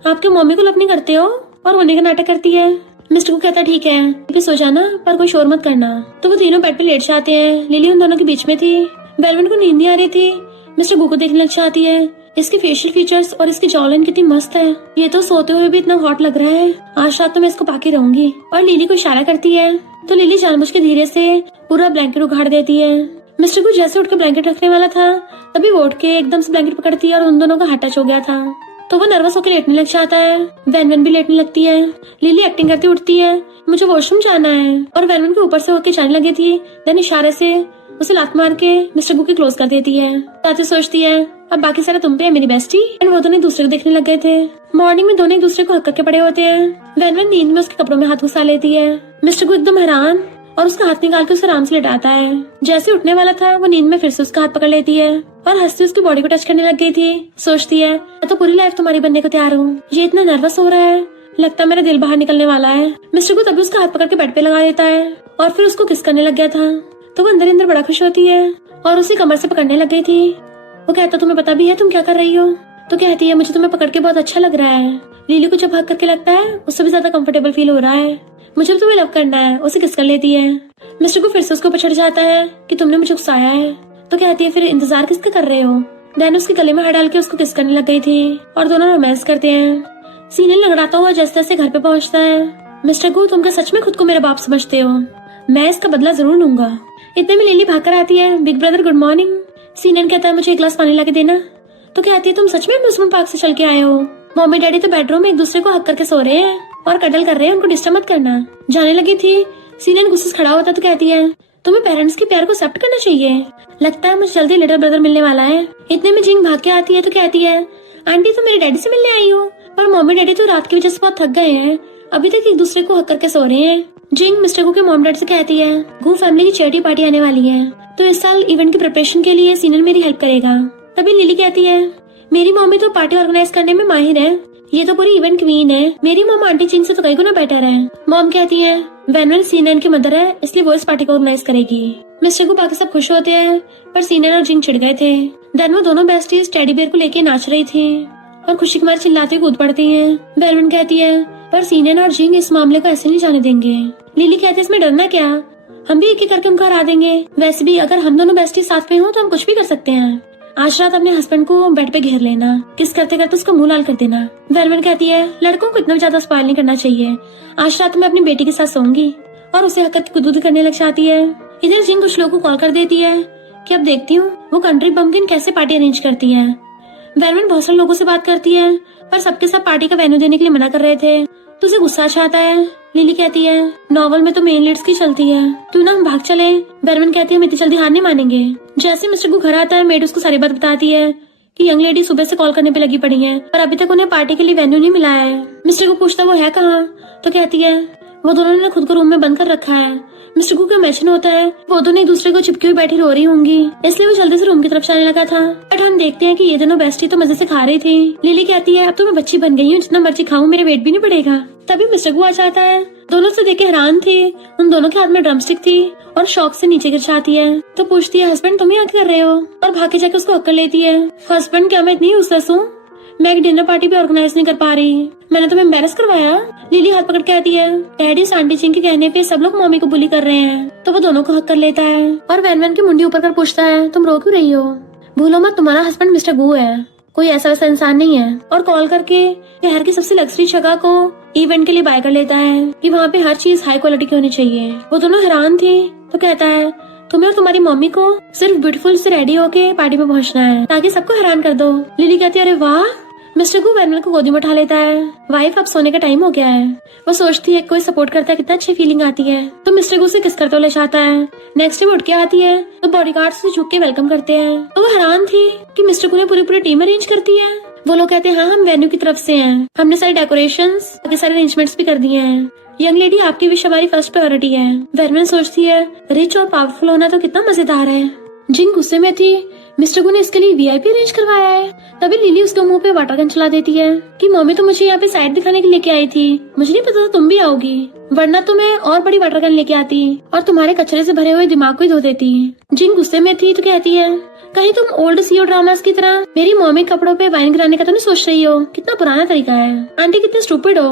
आपके मम्मी को लव नहीं करते हो, और होने का नाटक करती है। मिस्टर को कहता, ठीक है भी सो जाना पर कोई शोर मत करना। तो वो तीनों बेड पे लेट जाते हैं। लिली उन दोनों के बीच में थी। वेनविन को नींद नहीं आ रही थी। मिस्टर गू को देखने लग जाती है, इसके फेशियल फीचर्स और इसकी जॉलाइन कितनी मस्त है, ये तो सोते हुए भी इतना हॉट लग रहा है, आज रात तो मैं इसको पाके रहूंगी। और लिली को इशारा करती है तो लिली जानबूझ के धीरे से पूरा ब्लैंकेट उखाड़ देती है। मिस्टर गू जैसे उठ के ब्लैंकेट रखने वाला था तभी वो उठ के एकदम से ब्लैंकेट पकड़ती है और उन दोनों का हाथ टच हो गया था तो वो नर्वस होकर लेटने लग जाता है। वेनविन भी लेटने लगती है। लिली एक्टिंग करती उठती है, मुझे वॉशरूम जाना है, और वेनविन के ऊपर से होकर जाने लगी थी। देन इशारे से उसे लात मार के मिस्टर गु की क्लोज कर देती है। ताते सोचती है अब बाकी सारा तुम पे है मेरी बेस्टी। एंड वो दोनों एक दूसरे को देखने लग गए थे। मॉर्निंग में दोनों एक दूसरे को हक करके पड़े होते हैं। वैन नींद में उसके कपड़ों में हाथ घुसा लेती है। मिस्टर गु एकदम हैरान और उसका हाथ निकाल के उसे आराम से लेटाता है। जैसे उठने वाला था वो नींद में फिर से उसका हाथ पकड़ लेती है और हंसती उसकी बॉडी को टच करने लग गई थी। सोचती है मैं तो पूरी लाइफ तुम्हारी बनने को तैयार हूँ। ये इतना नर्वस हो रहा है, लगता है मेरा दिल बाहर निकलने वाला है। मिस्टर गु तभी उसका हाथ पकड़ के बेड पे लगा देता है और फिर उसको किस करने लग गया था। तो वो अंदर अंदर बड़ा खुश होती है और उसी कमर से पकड़ने लग गई थी। वो कहता तुम्हें पता भी है तुम क्या कर रही हो? तो कहती है मुझे तुम्हें पकड़ के बहुत अच्छा लग रहा है। लिली को जब हक करके लगता है उससे भी ज्यादा कंफर्टेबल फील हो रहा है। मुझे भी तुम्हें लव करना है। उसे किस कर लेती है। मिस्टर को फिर से उसके ऊपर चढ़ जाता है कि तुमने मुझे उकसाया है। तो कहती है फिर इंतजार किसका कर रहे हो? दैन उसके गले में हाथ डाल के उसको किस करने लग गई थी और दोनों रोमांस करते हैं। सीने लगड़ाता हुआ जैसे तैसे घर पे पहुंचता है। मिस्टर गु तुम क्या सच में खुद को मेरा बाप समझते हो? मैं इसका बदला जरूर लूंगा। इतने में लिली भाग कर आती है। Big brother good morning. सीनन कहता है मुझे एक गिलास पानी ला के देना। तो कहती है तुम सच में अम्यूजमेंट पार्क से चल के आए हो? मम्मी डैडी तो बेडरूम में एक दूसरे को हक करके सो रहे हैं और कटल कर रहे हैं, उनको डिस्टर्ब मत करना। जाने लगी थी। सीनन गुस्से से खड़ा होता तो कहती है तुम्हें पेरेंट्स के प्यार को एक्सेप्ट करना चाहिए। लगता है मुझे जल्दी लिटिल ब्रदर मिलने वाला है। इतने में जिंग भाग के आती है तो कहती है आंटी तो मेरे डैडी से मिलने आई हो, पर मम्मी डैडी तो रात की वजह से बहुत थक गए हैं, अभी तक एक दूसरे को हक करके सो रहे हैं। जिंग मिस्टर गु के मॉम डैड से कहती है गु फैमिली की चैरिटी पार्टी आने वाली है, तो इस साल इवेंट की प्रिपरेशन के लिए सीनन मेरी हेल्प करेगा। तभी लिली कहती है मेरी मम्मी तो पार्टी ऑर्गेनाइज करने में माहिर है, ये तो पूरी इवेंट क्वीन है। मेरी मॉम आंटी जिंग से तो कई गुना बेटर है। मॉम कहती है वैन सीनन की मदर है, इसलिए वो इस पार्टी को ऑर्गेनाइज करेगी। मिस्टर गु बाकी सब खुश होते हैं, पर सीनन और जिंग चिढ़ गए थे। देन वो दोनों बेस्टीज टेडी बियर को लेके नाच रही थी और खुशी कुमार चिल्लाते कूद पड़ती हैं। वेलवन कहती है पर सीनन और जिंग इस मामले को ऐसे नहीं जाने देंगे। लिली कहती है इसमें डरना क्या, हम भी एक एक करके उनको हरा देंगे। वैसे भी अगर हम दोनों बेस्टी साथ में हो तो हम कुछ भी कर सकते हैं। आज रात अपने हस्बैंड को बेड पे घेर लेना, किस करते करते उसका मुंह लाल कर देना। वेलवन कहती है लड़कों को इतना ज्यादा स्पॉइल नहीं करना चाहिए। आज रात मैं अपनी बेटी के साथ सोऊंगी और उसे हकत कुदूद करने लग जाती है। इधर जिंग कुछ लोगों को कॉल कर देती है कि अब देखती हूँ वो कंट्री बम्किन कैसे पार्टी अरेंज करती है। वेलवन बहुत सारे लोगों से बात करती है, पर सबके सब पार्टी का वेन्यू देने के लिए मना कर रहे थे, तो उसे गुस्सा आता है। लिली कहती है नॉवल में तो मेन लीड्स की चलती है, तू ना हम भाग चले। वेलवन कहती है हम इतनी जल्दी हार नहीं मानेंगे। जैसे मिस्टर को घर आता है मेड उसको सारी बात बताती है कि यंग लेडी सुबह से कॉल करने पे लगी पड़ी है, पर अभी तक उन्हें पार्टी के लिए वेन्यू नहीं मिला है। मिस्टर को पूछता वो है कहाँ, तो कहती है वो दोनों ने खुद को रूम में बंद कर रखा है। मिस्टर को इमेजिन होता है वो दोनों एक दूसरे को चिपकी हुई बैठी रो रही होंगी, इसलिए वो जल्दी से रूम की तरफ जाने लगा था। बट हम देखते हैं कि ये दोनों बेस्टी तो मजे से खा रही थी। लिली कहती है अब तो मैं बच्ची बन गई हूँ, जितना मर्जी खाऊं मेरे वेट भी नहीं बढ़ेगा। तभी मिस्टर को आ जाता है, दोनों से देख के हैरान थे। उन दोनों के हाथ में ड्रमस्टिक थी और शौक से नीचे गिर जाती है। तो पूछती है हस्बैंड तुम यहाँ क्या कर रहे हो, और भाग के जाकर उसको हक कर लेती है। हस्बैंड क्या मैं इतनी यूजलेस हूँ, मैं एक डिनर पार्टी भी ऑर्गेनाइज नहीं कर पा रही, मैंने तुम्हें एम्बैरस करवाया। लिली हाथ पकड़ के आती है डैडी आंटी जी के कहने पे सब लोग मम्मी को बुली कर रहे हैं, तो वो दोनों को हक कर लेता है और वैन की मुंडी ऊपर कर पूछता है तुम रो क्यों रही हो? भूलो मत तुम्हारा हस्बैंड मिस्टर गु है, कोई ऐसा वैसा इंसान नहीं है। और कॉल करके शहर की सबसे लग्जरी जगह को इवेंट के लिए बाय कर लेता है कि वहाँ पे हर चीज हाई क्वालिटी की होनी चाहिए। वो दोनों हैरान थी, तो कहता है तुम्हें और तुम्हारी मम्मी को सिर्फ ब्यूटीफुल से रेडी होके पार्टी में पहुँचना है ताकि सबको हैरान कर दो। लिली कहती है अरे वाह। मिस्टर गु वैनमैन को गोदी में उठा लेता है, वाइफ अब सोने का टाइम हो गया है। वो सोचती है कोई सपोर्ट करता है कितना अच्छी फीलिंग आती है, तो मिस्टर गु से किस करते हुए ले जाता है। नेक्स्ट डे उठ के आती है तो बॉडीगार्ड से झुक के वेलकम करते हैं। तो वो हैरान थी कि मिस्टर गु ने पूरी टीम अरेंज करती है। वो लोग कहते हैं हाँ हम वेन्यू की तरफ से हैं, हमने सारी डेकोरेशंस बाकी सारे अरेंजमेंट्स भी कर दिए हैं। यंग लेडी आपकी विश हमारी फर्स्ट प्रायोरिटी है। वेलमैन सोचती है रिच और पावरफुल होना तो कितना मजेदार है। जिंग गुस्से में थी, मिस्टर गु ने इसके लिए वीआईपी अरेंज करवाया है। तभी लिली उसके मुंह पे वाटर गन चला देती है कि मम्मी तो मुझे यहाँ पे साइड दिखाने के लिए लेके आई थी, मुझे नहीं पता था तुम भी आओगी, वरना तो मैं और बड़ी वाटर गन लेके आती और तुम्हारे कचरे से भरे हुए दिमाग को ही धो देती। जिंग गुस्से में थी तो कहती है कहीं तुम ओल्ड सीओ ड्रामास की तरह मेरी मम्मी कपड़ों पे वाइन गिराने का तो नहीं सोच रही हो, कितना पुराना तरीका है। आंटी कितने स्टूपिड हो।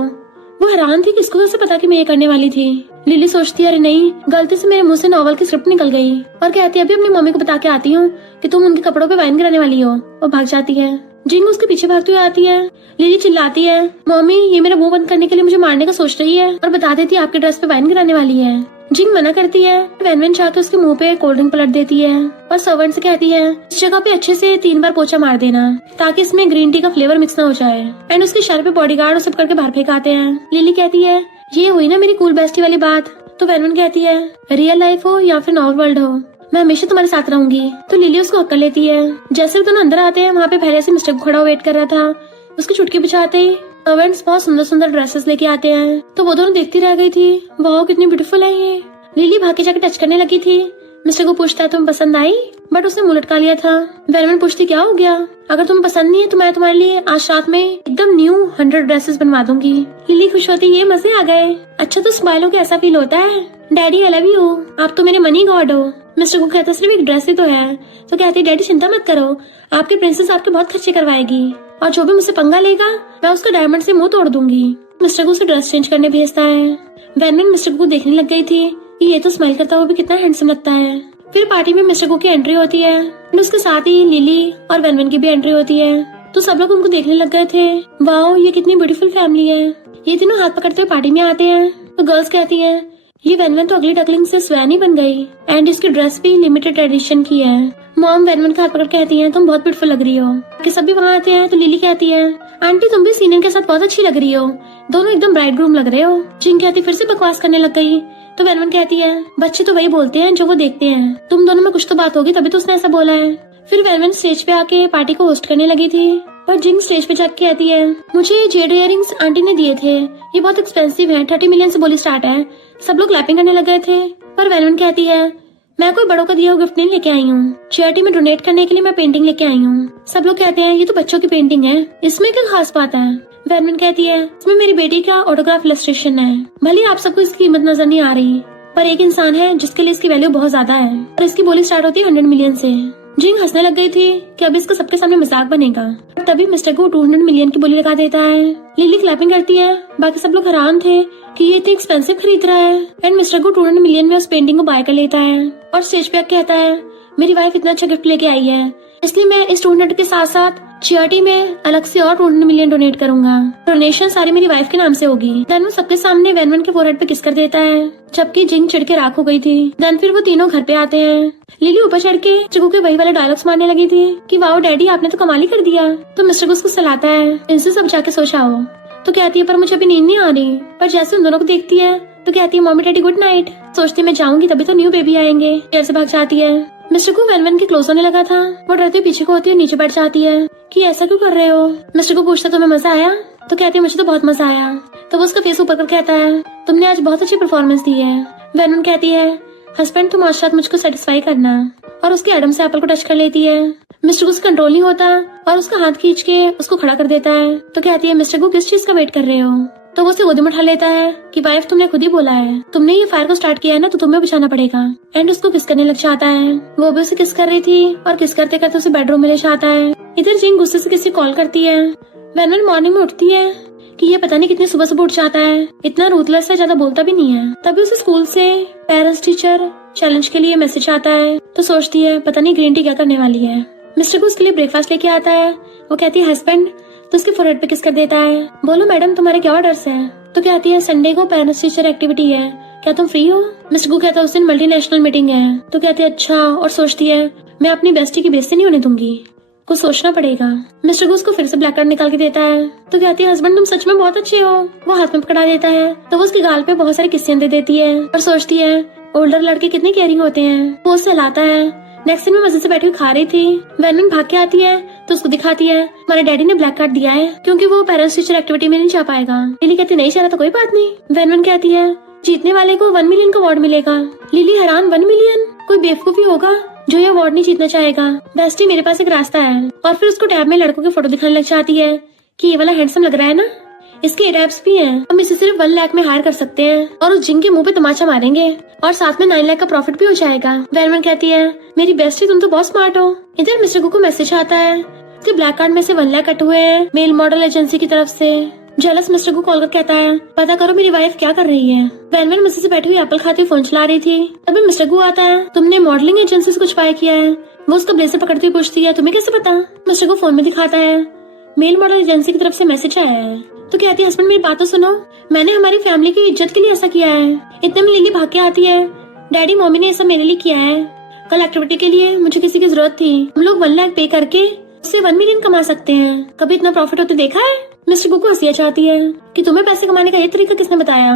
वो हैरान थी किसको कैसे पता कि मैं ये करने वाली थी। लिली सोचती है अरे नहीं, गलती से मेरे मुंह से नॉवल की स्क्रिप्ट निकल गई, और कहती है अभी अपनी मम्मी को बता के आती हूँ कि तुम उनके कपड़ों पे वाइन गिराने वाली हो। वो भाग जाती है। जिंग उसके पीछे भागती हुई आती है। लिली चिल्लाती है मम्मी ये मेरा मुंह बंद करने के लिए मुझे मारने का सोच रही है और बता देती है आपके ड्रेस पे वाइन गिराने वाली है। जिंग मना करती है। वैन जाके उसके मुंह पे कोल्ड ड्रिंक पलट देती है और सर्वेंट से कहती है इस जगह पे अच्छे से 3 बार पोछा मार देना ताकि इसमें ग्रीन टी का फ्लेवर मिक्स ना हो जाए। एंड उसके शर पे बॉडीगार्ड उसे पकड़ के बाहर फेंकाते हैं। लिली कहती है ये हुई ना मेरी कूल बेस्टी वाली बात। तो वैन कहती है रियल लाइफ हो या फिर नॉवल वर्ल्ड हो, मैं हमेशा तुम्हारे साथ रहूंगी। तो लिली उसको हक कर लेती है। जैसे वो दोनों अंदर आते हैं, वहाँ पे पहले से मिस्टर खड़ा वेट कर रहा था। उसकी चुटकी बजाते सर्वेंट्स बहुत सुंदर सुंदर ड्रेसेस लेके आते हैं। तो वो दोनों देखती रह गई थी, वाह कितनी ब्यूटीफुल है ये। लिली भाग के जाके टच करने लगी थी। मिस्टर को पूछता है तुम पसंद आई, बट उसने मुंह लटका लिया था। वेनवन पूछती क्या हो गया, अगर तुम पसंद नहीं है तो मैं तुम्हारे लिए आज रात में एकदम न्यू 100 ड्रेसेस बनवा दूंगी। लिली खुश होती ये मजे आ गए। अच्छा तो स्माइल हो के ऐसा फील होता है। डैडी आई लव यू, आप तो मेरे मनी गॉड हो। मिस्टर को कहता सिर्फ एक ड्रेस ही तो है। तो कहती डैडी चिंता मत करो, आपकी प्रिंसेस आपके बहुत खर्चे करवाएगी और जो भी मुझसे पंगा लेगा मैं उसका डायमंड से मुंह तोड़ दूंगी। मिस्टर को उसे ड्रेस चेंज करने भेजता है। वेनवन मिस्टर को देखने लग गई थी कि ये तो स्माइल करता हुआ भी कितना हैंडसम लगता है। फिर पार्टी में मिस्टर को की एंट्री होती है और उसके साथ ही लिली और वेनवन की भी एंट्री होती है। तो सब लोग उनको देखने लग गए थे, वाओ ये कितनी ब्यूटीफुल फैमिली है। ये तीनों हाथ पकड़ते हुए पार्टी में आते हैं। तो गर्ल्स कहती हैं ये वेनवन तो अगली डकलिंग से स्वैन ही बन गई एंड इसकी ड्रेस भी लिमिटेड एडिशन की है। मॉम वेनवन का हाथ पकड़ कहती है तुम बहुत ब्यूटीफुल लग रही हो। कि सब भी वहाँ आते हैं। तो लिली कहती है आंटी तुम भी सीनियर के साथ बहुत अच्छी लग रही हो, दोनों एकदम ब्राइड ग्रूम लग रहे हो। जिंग कहती फिर से बकवास करने लग गई। तो वेनवन कहती है बच्चे तो वही बोलते हैं जो वो देखते हैं, तुम दोनों में कुछ तो बात होगी तभी तो उसने ऐसा बोला है। फिर वेनवन स्टेज पे आके पार्टी को होस्ट करने लगी थी, पर जिंग स्टेज पे जाके कहती है मुझे ये जेड इयररिंग्स आंटी ने दिए थे, ये बहुत एक्सपेंसिव है, 30 मिलियन से बोली स्टार्ट है। सब लोग क्लैपिंग करने लग गए थे। पर वेनवन कहती है मैं कोई बड़ों का दिया हुआ गिफ्ट नहीं लेके आई हूँ, चैरिटी में डोनेट करने के लिए मैं पेंटिंग लेके आई हूँ। सब लोग कहते हैं ये तो बच्चों की पेंटिंग है, इसमें क्या खास बात है। वेनवन कहती है इसमें मेरी बेटी का ऑटोग्राफ इलस्ट्रेशन है, भले आप सबको इसकी कीमत नजर नहीं आ रही पर एक इंसान है जिसके लिए इसकी वैल्यू बहुत ज्यादा है और इसकी बोली स्टार्ट होती है 100 मिलियन से। जिंग हंसने लग गई थी कि अब इसका सबके सामने मजाक बनेगा। तभी मिस्टर को 200 मिलियन की बोली लगा देता है। लिली क्लैपिंग करती है। बाकी सब लोग हैरान थे कि ये इतनी एक्सपेंसिव खरीद रहा है एंड मिस्टर को 200 मिलियन में उस पेंटिंग को बाय कर लेता है और स्टेज पे आके कहता है मेरी वाइफ इतना अच्छा गिफ्ट लेके आई है, इसलिए मैं इस 200 के साथ साथ चैरिटी में अलग से और 200 मिलियन डोनेट करूंगा। डोनेशन सारी मेरी वाइफ के नाम से होगी। देन वो सबके सामने वेनवन के फोरहेड पे किस कर देता है, जबकि जिंग चिढ़ के राख हो गई थी। देन फिर वो तीनों घर पे आते हैं। लिली ऊपर चढ़ के चिकू के वही वाले डायलॉग्स मारने लगी थी कि वाओ डैडी आपने तो कमाल ही कर दिया। तो मिस्टर को उसको सलाता है इनसे सब जाके सो जाओ। तो कहती है पर मुझे अभी नींद नहीं आ रही। पर जैसे उन दोनों को देखती है तो कहती है मम्मी डैडी गुड नाइट। सोचती मैं जाऊंगी तभी तो न्यू बेबी आएंगे। घर से भाग जाती है। मिस्टर को वेनवन के क्लोज होने लगा था, वो डरते पीछे को होती है, नीचे बैठ जाती है कि ऐसा क्यों कर रहे हो। मिस्टर को पूछता तुम्हें मजा आया। तो कहती है मुझे तो बहुत मजा आया। तो वो उसका फेस ऊपर कर कहता है तुमने आज बहुत अच्छी परफॉर्मेंस दी है। वेनवन कहती है हस्बैंड तुम आज रात मुझको सेटिस्फाई करना, और उसके एडम से एप्पल को टच कर लेती है। मिस्टर को उसका कंट्रोल नहीं होता और उसका हाथ खींच के उसको खड़ा कर देता है। तो कहती है मिस्टर को किस चीज का वेट कर रहे हो। तो वो उसे गोदी में उठा लेता है कि वाइफ तुमने खुद ही बोला है, तुमने ये फायर को स्टार्ट किया है ना तो तुम्हें बचाना पड़ेगा। एंड उसको किस करने लग जाता है। वो भी उसे किस कर रही थी और किस करते करते उसे बेडरूम में ले जाता है। इधर जिंग गुस्से से किसी कॉल करती है। वेनवन मॉर्निंग में उठती है कि ये पता नहीं कितनी सुबह सुबह उठ जाता है, इतना रूथलेस है, ज्यादा बोलता भी नहीं है। तभी उसे स्कूल से पेरेंट्स टीचर चैलेंज के लिए मैसेज आता है। तो सोचती है पता नहीं ग्रीन टी क्या करने वाली है। मिस्टर को उसके लिए ब्रेकफास्ट लेके आता है। वो कहती है हस्बैंड, तो उसके फोरहेड पे किस कर देता है। बोलो मैडम तुम्हारे क्या ऑर्डर्स हैं। तो कहती है संडे को पेरेंट्स टीचर एक्टिविटी है, क्या तुम फ्री हो। मिस्टर को कहता है उस दिन मल्टीनेशनल मीटिंग है। तो कहती है अच्छा, और सोचती है मैं अपनी बेस्टी की बेइज्जती नहीं होने दूंगी, कुछ सोचना पड़ेगा। मिस्टर को उसको फिर से ब्लैक कार्ड निकाल के देता है। तो कहती है हस्बैंड तुम सच में बहुत अच्छे हो। वो हाथ में पकड़ा देता है। तो वो उसके गाल पे बहुत सारी किस्सें दे देती है और सोचती है ओल्डर लड़के कितने केयरिंग होते हैं। वो उससे लाता है। नेक्स्ट दिन में मजे से बैठी हुई खा रही थी। वेनवन भाग के आती है तो उसको दिखाती है हमारे डैडी ने ब्लैक कार्ड दिया है क्योंकि वो पेरेंट्स टीचर एक्टिविटी में नहीं जा पाएगा। लिली कहती नहीं चला तो कोई बात नहीं। वेनवन कहती है जीतने वाले को 1 मिलियन का अवार्ड मिलेगा। लिली हैरान 1 मिलियन, कोई बेवकूफी होगा जो ये अवार्ड नहीं जीतना चाहेगा। बेस्टी मेरे पास एक रास्ता है। और फिर उसको टैब में लड़कों की फोटो दिखाने लग जाती है कि ये वाला हैंडसम लग रहा है ना, इसके एडेप्स भी हैं, हम इसे सिर्फ 1 लाख में हायर कर सकते हैं और उस जिंग के मुंह पे तमाचा मारेंगे और साथ में 9 लाख का प्रॉफिट भी हो जाएगा। वेनवन कहती है मेरी बेस्टी तुम तो बहुत स्मार्ट हो। इधर मिस्टर को मैसेज आता है उसके ब्लैक कार्ड में से 1 लाख कट हुए हैं मेल मॉडल एजेंसी की तरफ से। जेलस मिस्टर को कॉल कर कहता है पता करो मेरी वाइफ क्या कर रही है। वेनवन मजे से बैठी हुई एप्पल खाती हुई फोन चला रही थी। तभी मिस्टर को आता है तुमने मॉडलिंग एजेंसी से कुछ बाय किया है। वो उसका ब्लेजर पकड़ती हुई पूछती है तुम्हें कैसे पता। मिस्टर को फोन में दिखाता है मेल मॉडल एजेंसी की तरफ से मैसेज आया है। तो कहती है हस्बैंड मेरी बात तो सुनो, मैंने हमारी फैमिली की इज्जत के लिए ऐसा किया है। इतने में लिली भाग के आती है डैडी मम्मी ने ये सब मेरे लिए किया है, कल एक्टिविटी के लिए मुझे किसी की जरूरत थी, हम लोग 1 लाख पे करके उससे 1 मिलियन कमा सकते हैं, कभी इतना प्रॉफिट होते देखा है। मिस्टर को हंसी आ जाती है कि तुम्हें पैसे कमाने का ये तरीका किसने बताया।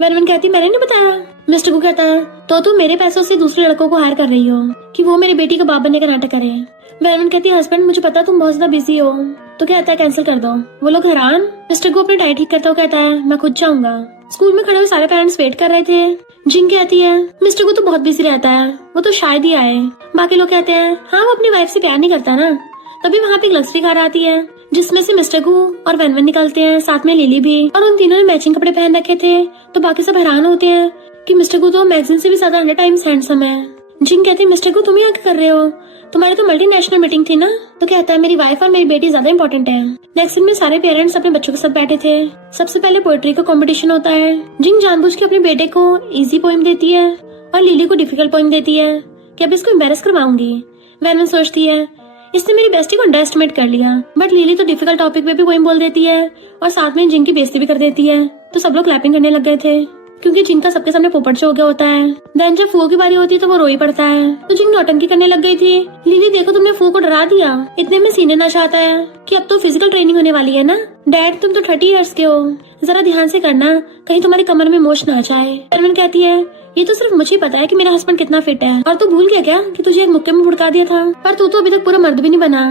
वेनवन कहती मैंने नहीं बताया। मिस्टर गु कहता है तो तुम मेरे पैसों से दूसरे लड़कों को हायर कर रही हो कि वो मेरी बेटी का बाप बनने का नाटक करे। वेनवन कहती है हस्बैंड मुझे पता तुम बहुत ज्यादा बिजी हो, तो कहता है कैंसिल कर दो। वो लोग हैरान। मिस्टर गु अपनी टाई ठीक करता हुआ कहता है मैं खुद जाऊंगा। स्कूल में खड़े हुए सारे पेरेंट्स वेट कर रहे थे। जिंग कहती है मिस्टर गु तो बहुत बिजी रहता है, वो तो शायद ही आए। बाकी लोग कहते हैं हाँ वो अपनी वाइफ से प्यार नहीं करता ना। तभी वहाँ पे एक लग्जरी कार आती है जिसमें से मिस्टर गु और वेनवन निकलते हैं, साथ में लिली भी। और उन तीनों ने मैचिंग कपड़े पहन रखे थे, तो बाकी सब हैरान होते हैं कि मिस्टर गु तो मैगजीन से भी ज्यादा 100 टाइम्स हैंडसम है। जिंग कहती है मिस्टर गु तुम यहाँ क्या कर रहे हो, तुम्हारी तो मल्टीनेशनल मीटिंग थी ना। तो कहता है मेरी वाइफ और मेरी बेटी ज्यादा इंपॉर्टेंट है। नेक्स्ट दिन में सारे पेरेंट्स अपने बच्चों के साथ बैठे थे। सबसे पहले पोएट्री का कंपटीशन होता है। जिंग जानबूझ के अपने बेटे को इजी पोइम देती है और लिली को डिफिकल्ट पोइम देती है कि अब इसको एम्बेरस करवाऊंगी। वेनवन सोचती है इसने मेरी बेस्टी को अंडर एस्टिमेट कर लिया, बट लिली तो डिफिकल्ट टॉपिक पे भी पोइम बोल देती है और साथ में जिंग की बेइज्जती भी कर देती है। तो सब लोग क्लैपिंग करने लग गए थे क्योंकि जिंग का सबके सामने पोपट शो हो गया होता है। देन जब फू की बारी होती है तो वो रो ही पड़ता है। तो जिंग नौटंकी करने लग गई थी। लिली देखो तुमने फू को डरा दिया। इतने में सीने ना चाहता है कि अब तो फिजिकल ट्रेनिंग होने वाली है ना। डैड तुम तो 30 इयर्स के हो, जरा ध्यान से करना कहीं तुम्हारी कमर में मोच ना आ जाए। वेनवन कहती है ये तो सिर्फ मुझे पता है कि मेरा हस्बैंड कितना फिट है, और तू भूल गया क्या कि तुझे एक मुक्के में भुड़का दिया था। पर तू तो अभी तक पूरा मर्द भी नहीं बना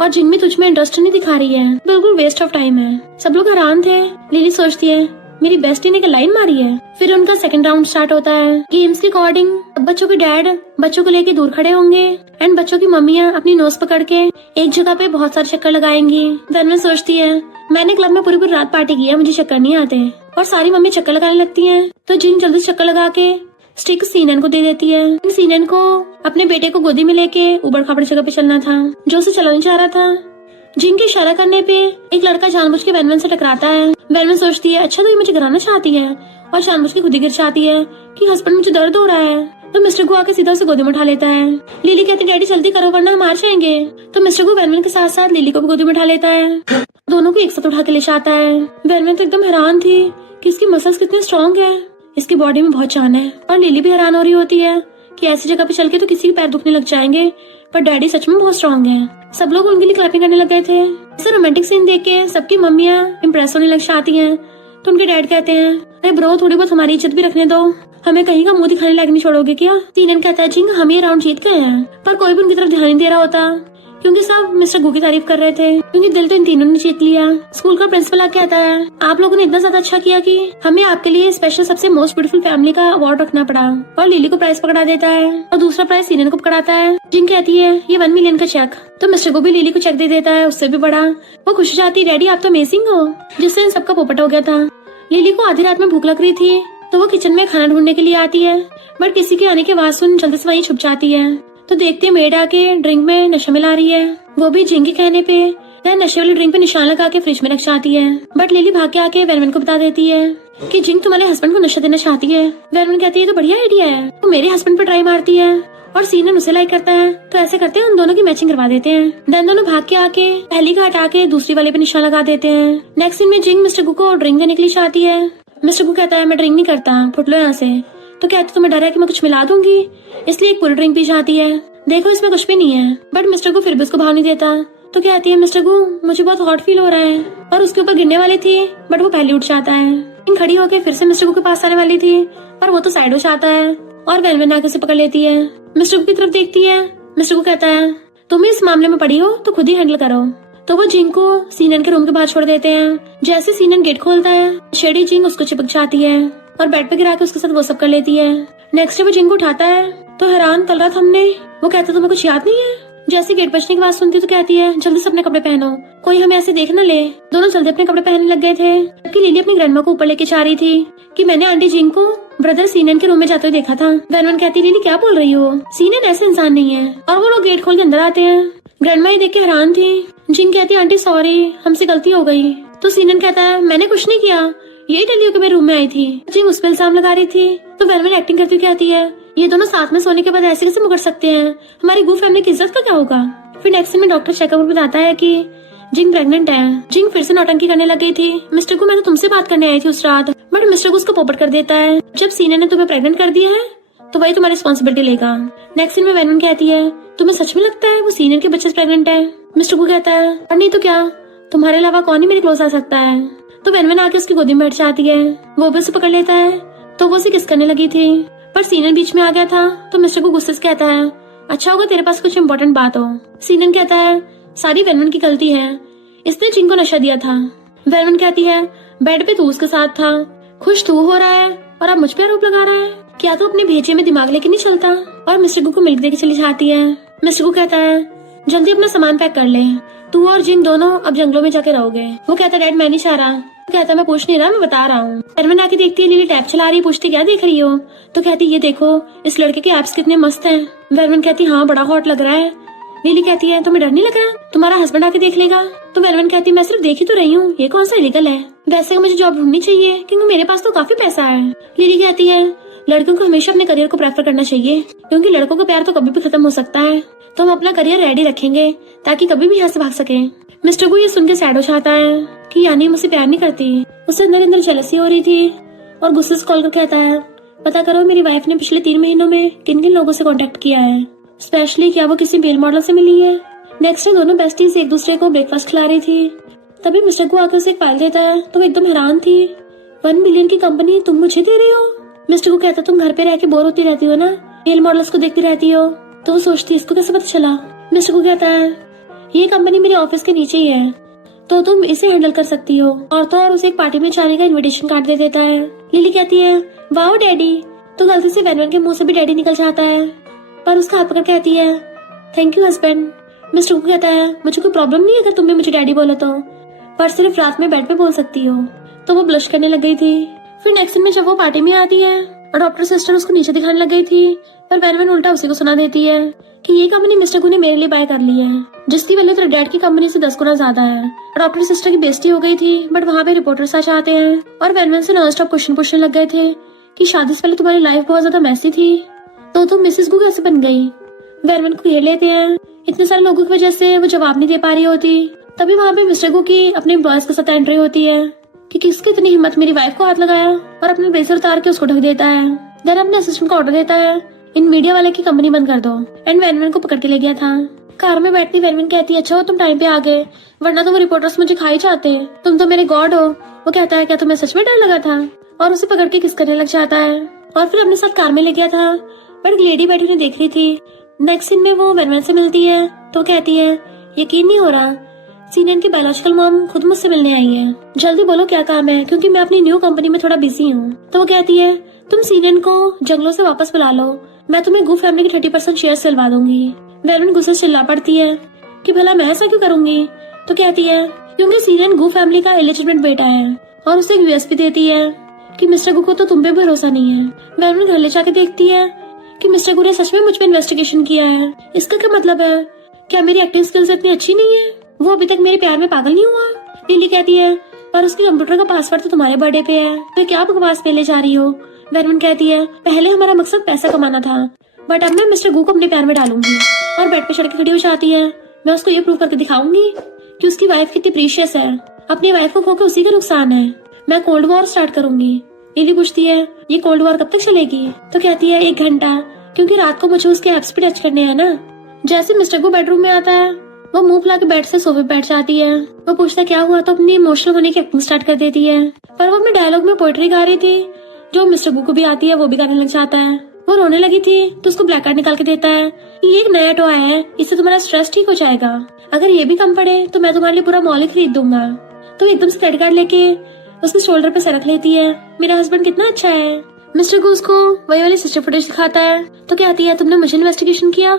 और जिंग में तुझ में इंटरेस्ट नहीं दिखा रही है, बिल्कुल वेस्ट ऑफ टाइम है। सब लोग हैरान थे। लिली सोचती है मेरी बेस्टी ने क्या लाइन मारी है। फिर उनका सेकंड राउंड स्टार्ट होता है। गेम्स के अकॉर्डिंग बच्चों के डैड बच्चों को लेके दूर खड़े होंगे एंड बच्चों की मम्मियाँ अपनी नोज पकड़ के एक जगह पे बहुत सारे चक्कर लगाएंगी। वेनवन सोचती है मैंने क्लब में पूरी पूरी रात पार्टी की है, मुझे चक्कर नहीं आते। और सारी मम्मी चक्कर लगाने लगती है। तो जिंग जल्दी चक्कर लगा के स्टिक सीनन को दे देती है। सीनन को अपने बेटे को गोदी में लेके उबड़ खाबड़ जगह पे चलना था जो उसे चला नहीं चाह रहा था। जिंग के इशारा करने पे एक लड़का जानबूझ के वेनवन से टकराता है। वेनवन सोचती है अच्छा तो ये मुझे गिराना चाहती है, और जानबूझ के खुद ही गिर जाती है कि हस्बैंड मुझे दर्द हो रहा है। तो मिस्टर गु आके सीधा उसे गोदी में उठा लेता है। लिली कहती डैडी जल्दी करो वरना हम हार जाएंगे। तो मिस्टर गु वेनवन के साथ साथ लिली को भी गोदी में उठा लेता है। दोनों को एक साथ उठा के ले जाता है। वेनवन तो एकदम हैरान थी कि इसकी मसल्स कितने स्ट्रॉन्ग है, इसकी बॉडी में बहुत जान है। और लिली भी हैरान हो रही होती है कि ऐसी जगह पे चल के तो किसी के पैर दुखने लग जाएंगे, पर डैडी सच में बहुत स्ट्रॉन्ग है। सब लोग उनके लिए क्लैपिंग करने लग गए थे। ऐसा रोमांटिक सीन देख के सबकी मम्मियाँ इम्प्रेस होने लग जाती हैं। तो उनके डैड कहते हैं अरे ब्रो थोड़ी बहुत हमारी इज्जत भी रखने दो, हमें कहीं का मुंह दिखाने लायक नहीं छोड़ोगे क्या। सीनन कहता है जिंग हम ये राउंड जीत गए हैं, पर कोई भी उनकी तरफ ध्यान नहीं दे रहा होता क्योंकि सब मिस्टर गु की तारीफ कर रहे थे, क्योंकि दिल तो इन तीनों ने जीत लिया। स्कूल का प्रिंसिपल आके आता है आप लोगों ने इतना ज्यादा अच्छा किया कि हमें आपके लिए स्पेशल सबसे मोस्ट ब्यूटीफुल फैमिली का अवार्ड रखना पड़ा। और लिली को प्राइज पकड़ा देता है और दूसरा प्राइज सीनन को पकड़ाता है। जिंग कहती है ये 1 मिलियन का चेक। तो मिस्टर गु भी लिली को चेक दे देता है, उससे भी बड़ा। वो खुश हो जाती है डैडी आप तो अमेजिंग हो, जिससे इन सबका पोपट हो गया था। लिली को आधी रात में भूख लग रही थी तो वो किचन में खाना ढूंढने के लिए आती है, बट किसी के आने के आवाज सुन जल्दी से वहीं छुप जाती है। तो देखते मेड आके ड्रिंक में नशा मिला रही है, वो भी जिंग के कहने पे। वह नशे वाली ड्रिंक पे निशान लगा के फ्रिज में रख जाती है, बट लिली भाग के आके वेनवन को बता देती है कि जिंग तुम्हारे हस्बैंड को नशा देना चाहती है। वेनवन कहती है तो बढ़िया आइडिया है। वो मेरे हस्बैंड पे ट्राई मारती है और सीनन उसे लाइक करता है, तो ऐसे करते हैं उन दोनों की मैचिंग करवा देते हैं। देन दोनों भाग के आके पहली का हटा के दूसरी वाले पे निशान लगा देते हैं। नेक्स्ट सीन में जिंग मिस्टर गु को ड्रिंक देने के लिए चाहती है। मिस्टर गु कहता है मैं ड्रिंक नहीं करता, फुट लो यहाँ से। तो कहते तुम्हें डर है कि मैं कुछ मिला दूंगी, इसलिए एक पूरी ड्रिंक पी जाती है। देखो इसमें कुछ भी नहीं है, बट मिस्टर गु फिर भी उसको भाव नहीं देता। तो कहती है मिस्टर गु मुझे बहुत हॉट फील हो रहा है, और उसके ऊपर गिरने वाली थी बट वो पहले उठ जाता है। खड़ी होकर फिर से मिस्टर गु के पास आने वाली थी, पर वो तो साइड हो जाता है और वेनवन आके उसे पकड़ लेती है। मिस्टर गु की तरफ देखती है। मिस्टर गु कहता है तुम इस मामले में पड़ी हो तो खुद ही हैंडल करो। तो वो जिंग को सीनन के रूम के बाहर छोड़ देते हैं। जैसे सीनन गेट खोलता है शेडी जिंग उसको चिपक जाती है और बेड पे गिरा के उसके साथ वो सब कर लेती है। नेक्स्ट डे वो जिंग को उठाता है तो हैरान कल रात हमने। वो कहता तुम्हें कुछ याद नहीं है। जैसे गेट बजने की बात सुनती तो कहती है जल्दी से अपने कपड़े पहनो, कोई हमें ऐसे देख न ले। दोनों जल्दी अपने कपड़े पहनने लग गए थे, जबकि लिली अपनी ग्रैंडमा को ऊपर लेके जा रही थी कि मैंने आंटी जिंग को ब्रदर सीनन के रूम में जाते हुए देखा था। वेनवन कहती लिली क्या बोल रही हो, सीनन ऐसे इंसान नहीं है। और वो लोग गेट खोल के अंदर आते हैं। ग्रैंडमा ये देख के हैरान थी। जिंग कहती आंटी सॉरी हमसे गलती हो गई। तो सीनन कहता है मैंने कुछ नहीं किया, यही टेली हो के मेरे रूम में आई थी। जिंग उस पर इल्जाम लगा रही थी तो वेनवन एक्टिंग करती हुई कहती है ये दोनों साथ में सोने के बाद ऐसे कैसे मुकर सकते हैं, हमारी गु फैमिली की इज्जत का क्या होगा। फिर नेक्स्ट में डॉक्टर चेकअप बताता है कि जिंग प्रेग्नेंट है। जिंग फिर से नौटंकी करने लग गई थी। मिस्टर गु मैं तो तुमसे बात करने आई थी उस रात, बट मिस्टर गु उसको पोपट कर देता है जब सीनन ने तुम्हें प्रेग्नेंट कर दिया है तो वही तुम्हारी रिस्पॉन्सिबिलिटी लेगा। नेक्स्ट सीन में वेनवन कहती है तुम्हें सच में लगता है वो सीनियर के बच्चे से प्रेग्नेंट है। मिस्टर गु कहता है और नहीं तो क्या, तुम्हारे अलावा कौन ही मेरे क्लोज आ सकता है। तो वेनवन आके उसकी गोदी में बैठ जाती है, वो भी उसे पकड़ लेता है तो वो उसे किस करने लगी थी, पर सीनन बीच में आ गया था। तो मिस्टर को गुस्से से कहता है, अच्छा होगा तेरे पास कुछ इम्पोर्टेंट बात हो। सीनन कहता है, सारी वेनवन की गलती है, इसने जिंग को नशा दिया था। वेनवन कहती है, बेड पे तू उसके साथ था, खुश तू हो रहा है और अब मुझ पे आरोप लगा रहा है, क्या तू अपने भेजे में दिमाग लेके नहीं चलता। और मिस्टर को मिल्क देके चली जाती है। मिस्टर को कहता है, जल्दी अपना सामान पैक कर ले, तू और जिंग दोनों अब जंगलों में जाके रहोगे। वो कहता है, डैड मैं नहीं चाह रहा। वो कहता है, मैं पूछ नहीं रहा, मैं बता रहा हूँ। वेनवन आके देखती है लिली टैब चला रही है, पूछती क्या देख रही हो। तो कहती है, ये देखो इस लड़के के एब्स कितने मस्त हैं। वेनवन कहती है, हाँ बड़ा हॉट लग रहा है। लिली कहती है, तुम्हें डर नहीं लग रहा, तुम्हारा हस्बैंड आके देख लेगा। तो वेनवन कहती है, मैं सिर्फ देख ही तो रही हूँ, ये कौन सा इलीगल है, वैसे मुझे जॉब ढूंढनी चाहिए क्योंकि मेरे पास तो काफी पैसा है। लिली कहती है, लड़कों को हमेशा अपने करियर को प्रेफर करना चाहिए क्योंकि लड़कों का प्यार तो कभी भी खत्म हो सकता है, तो हम अपना करियर रेडी रखेंगे ताकि कभी भी यहाँ से भाग सके। मिस्टर को ये सुन के सैड हो जाता है कि यानी मुझसे प्यार नहीं करती। उससे अंदर अंदर जेलसी हो रही थी और गुस्से से कॉल कर कहता है, पता करो मेरी वाइफ ने पिछले 3 महीनों में किन किन लोगों से कॉन्टेक्ट किया है, स्पेशली क्या वो किसी मेल मॉडल से मिली है। नेक्स्ट डे दोनों बेस्टीज एक दूसरे को ब्रेकफास्ट खिला रही थी। तभी मिस्टर को आकर उसे एक फाइल देता है तो वो एकदम हैरान थी, 1 मिलियन की कंपनी तुम मुझे दे रही हो। मिस्टर को कहता, तुम घर पे रह के बोर होती रहती हो ना, मेल मॉडल्स को देखती रहती हो। तो वो सोचती, इसको कैसे पता चला। मिस्टर को कहता है, ये कंपनी मेरे ऑफिस के नीचे ही है तो तुम इसे हैंडल कर सकती हो। और तो और उसे एक पार्टी में जाने का इनविटेशन कार्ड दे देता है। लिली कहती है, वाओ डैडी। तो गलती से वेनवन के मुंह से भी डैडी निकल जाता है, पर उसका हाथ पकड़ कहती है, थैंक यू हस्बैंड। मिस्टर को कहता है, मुझे कोई प्रॉब्लम नहीं है अगर तुम भी मुझे डैडी बोलो तो, पर सिर्फ रात में बेड पे बोल सकती हो। तो वो ब्लश करने लग गई थी। फिर नेक्स्ट दिन में जब वो पार्टी में आती है और डॉक्टर सिस्टर उसको नीचे दिखाने लग गई थी, पर वेनवन उल्टा उसी को सुना देती है कि ये कंपनी मिस्टर को ने मेरे लिए बाय कर ली है, जिसकी वैल्यू तेरे डैड की कंपनी से 10 गुना ज्यादा है। डॉक्टर सिस्टर की बेइज्जती हो गई थी, बट वहाँ पे रिपोर्टर्स आ जाते हैं और वेनवन से नॉन स्टॉप क्वेश्चन पूछने लग गए थे कि शादी से पहले तुम्हारी लाइफ बहुत ज्यादा मैसी थी तो तुम मिसेस गु कैसे बन गई। वेनवन को घेर लेते हैं, इतने सारे लोगों की वजह से वो जवाब नहीं दे पा रही होती। तभी वहाँ पे मिस्टर गु की अपने एम्प्लॉयज के साथ एंट्री होती है कि किसकी इतनी हिम्मत मेरी वाइफ को हाथ लगाया, और अपने ब्लेजर उतार के उसको ढक देता है। देन अपने असिस्टेंट को ऑर्डर देता है, इन मीडिया वाले की कंपनी बंद कर दो, एंड वेनवन को पकड़ के ले गया था। कार में बैठती वेनवन कहती है, अच्छा हो तुम टाइम पे आ गए, वरना तो वो रिपोर्टर्स मुझे खा ही जाते, तुम तो मेरे गॉड हो। वो कहता है, क्या तुम्हें सच में डर लगा था, और उसे पकड़ के किस करने लग जाता है और फिर अपने साथ कार में ले गया था। पर एक लेडी बैठी उन्हें देख रही थी। नेक्स्ट सीन में वो वेनवन से मिलती है तो कहती है, यकीन नहीं हो रहा, सीनियन की बायोलॉजिकल मॉम खुद मुझसे मिलने आई है, जल्दी बोलो क्या काम है क्योंकि मैं अपनी न्यू कंपनी में थोड़ा बिजी हूँ। तो वो कहती है, तुम सीनियन को जंगलों से वापस बुला लो, मैं तुम्हें गु फैमिली की 30% शेयर दिलवा दूंगी। वेनवन गुस्से से चिल्ला पड़ती है कि भला मैं ऐसा क्यों करूंगी। तो कहती है, क्योंकि सीनियन गु फैमिली का इलिजिटिमेट बेटा है, और उसे एक यूएस भी देती है कि मिस्टर गु को तो तुम पे भरोसा नहीं है। वेनवन घर ले जाके देखती है कि मिस्टर गु ने सच में मुझ पे इन्वेस्टिगेशन किया है। इसका क्या मतलब है, क्या मेरी एक्टिंग स्किल्स इतनी अच्छी नहीं है, वो अभी तक मेरे प्यार में पागल नहीं हुआ। लिली कहती है, पर उसके कंप्यूटर का पासवर्ड तो तुम्हारे बर्थडे पे है, तो क्या बकवास पेले जा रही हो। वेनवन कहती है, पहले हमारा मकसद पैसा कमाना था, बट अब मैं मिस्टर गु को अपने प्यार में डालूंगी। और बेड पे चढ़ के खड़ी हो जाती है, मैं उसको ये प्रूव करके दिखाऊंगी कि उसकी वाइफ कितनी प्रीशियस है, अपनी वाइफ को खो के उसी का नुकसान है, मैं कोल्ड वॉर स्टार्ट करूंगी। लिली पूछती है, ये कोल्ड वॉर कब तक चलेगी। तो कहती है, 1 घंटा, क्योंकि रात को मुझे उसके एप्स पे टच करने हैं ना। जैसे मिस्टर गु बेडरूम में आता है, वो मुंह फुला के बेड से सोफे बैठ जाती है। वो पूछता क्या हुआ तो अपनी इमोशनल होने की एक्टिंग स्टार्ट कर देती है, पर वो अपने डायलॉग में पोएट्री गा रही थी जो मिस्टर गु को भी आती है, वो भी गाने लग जाता है। वो रोने लगी थी तो उसको ब्लैक कार्ड निकाल के देता है, ये एक नया टॉय है, इससे तुम्हारा स्ट्रेस ठीक हो जाएगा, अगर ये भी कम पड़े तो मैं तुम्हारे लिए पूरा मॉल ही खरीद दूंगा। तो एकदम से क्रेडिट कार्ड लेके उसके शोल्डर पे से रख लेती है, मेरा हस्बैंड कितना अच्छा है। मिस्टर गु उसको वही वाली सिस्टर फुटेज दिखाता है तो कहती है, तुमने मुझे इन्वेस्टिगेशन किया,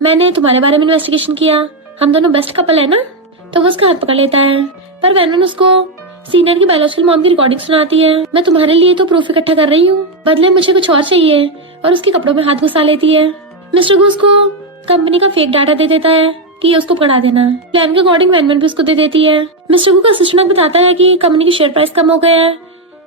मैंने तुम्हारे बारे में इन्वेस्टिगेशन किया, हम दोनों बेस्ट कपल है ना। तो वो उसका हाथ पकड़ लेता है, पर वेनवन उसको सीनियर की बायोलॉजिकल मॉम की रिकॉर्डिंग सुनाती है, मैं तुम्हारे लिए तो प्रूफ इकट्ठा कर रही हूँ, बदले मुझे कुछ और चाहिए, और उसके कपड़ों में हाथ घुसा लेती है। मिस्टर गु उसको कंपनी का फेक डाटा दे देता है कि ये उसको पकड़ा देना। प्लान के अकॉर्डिंग वेनवन भी उसको दे देती है। मिस्टर गु का असिस्टेंट बताता है कि कंपनी की शेयर प्राइस कम हो गया है।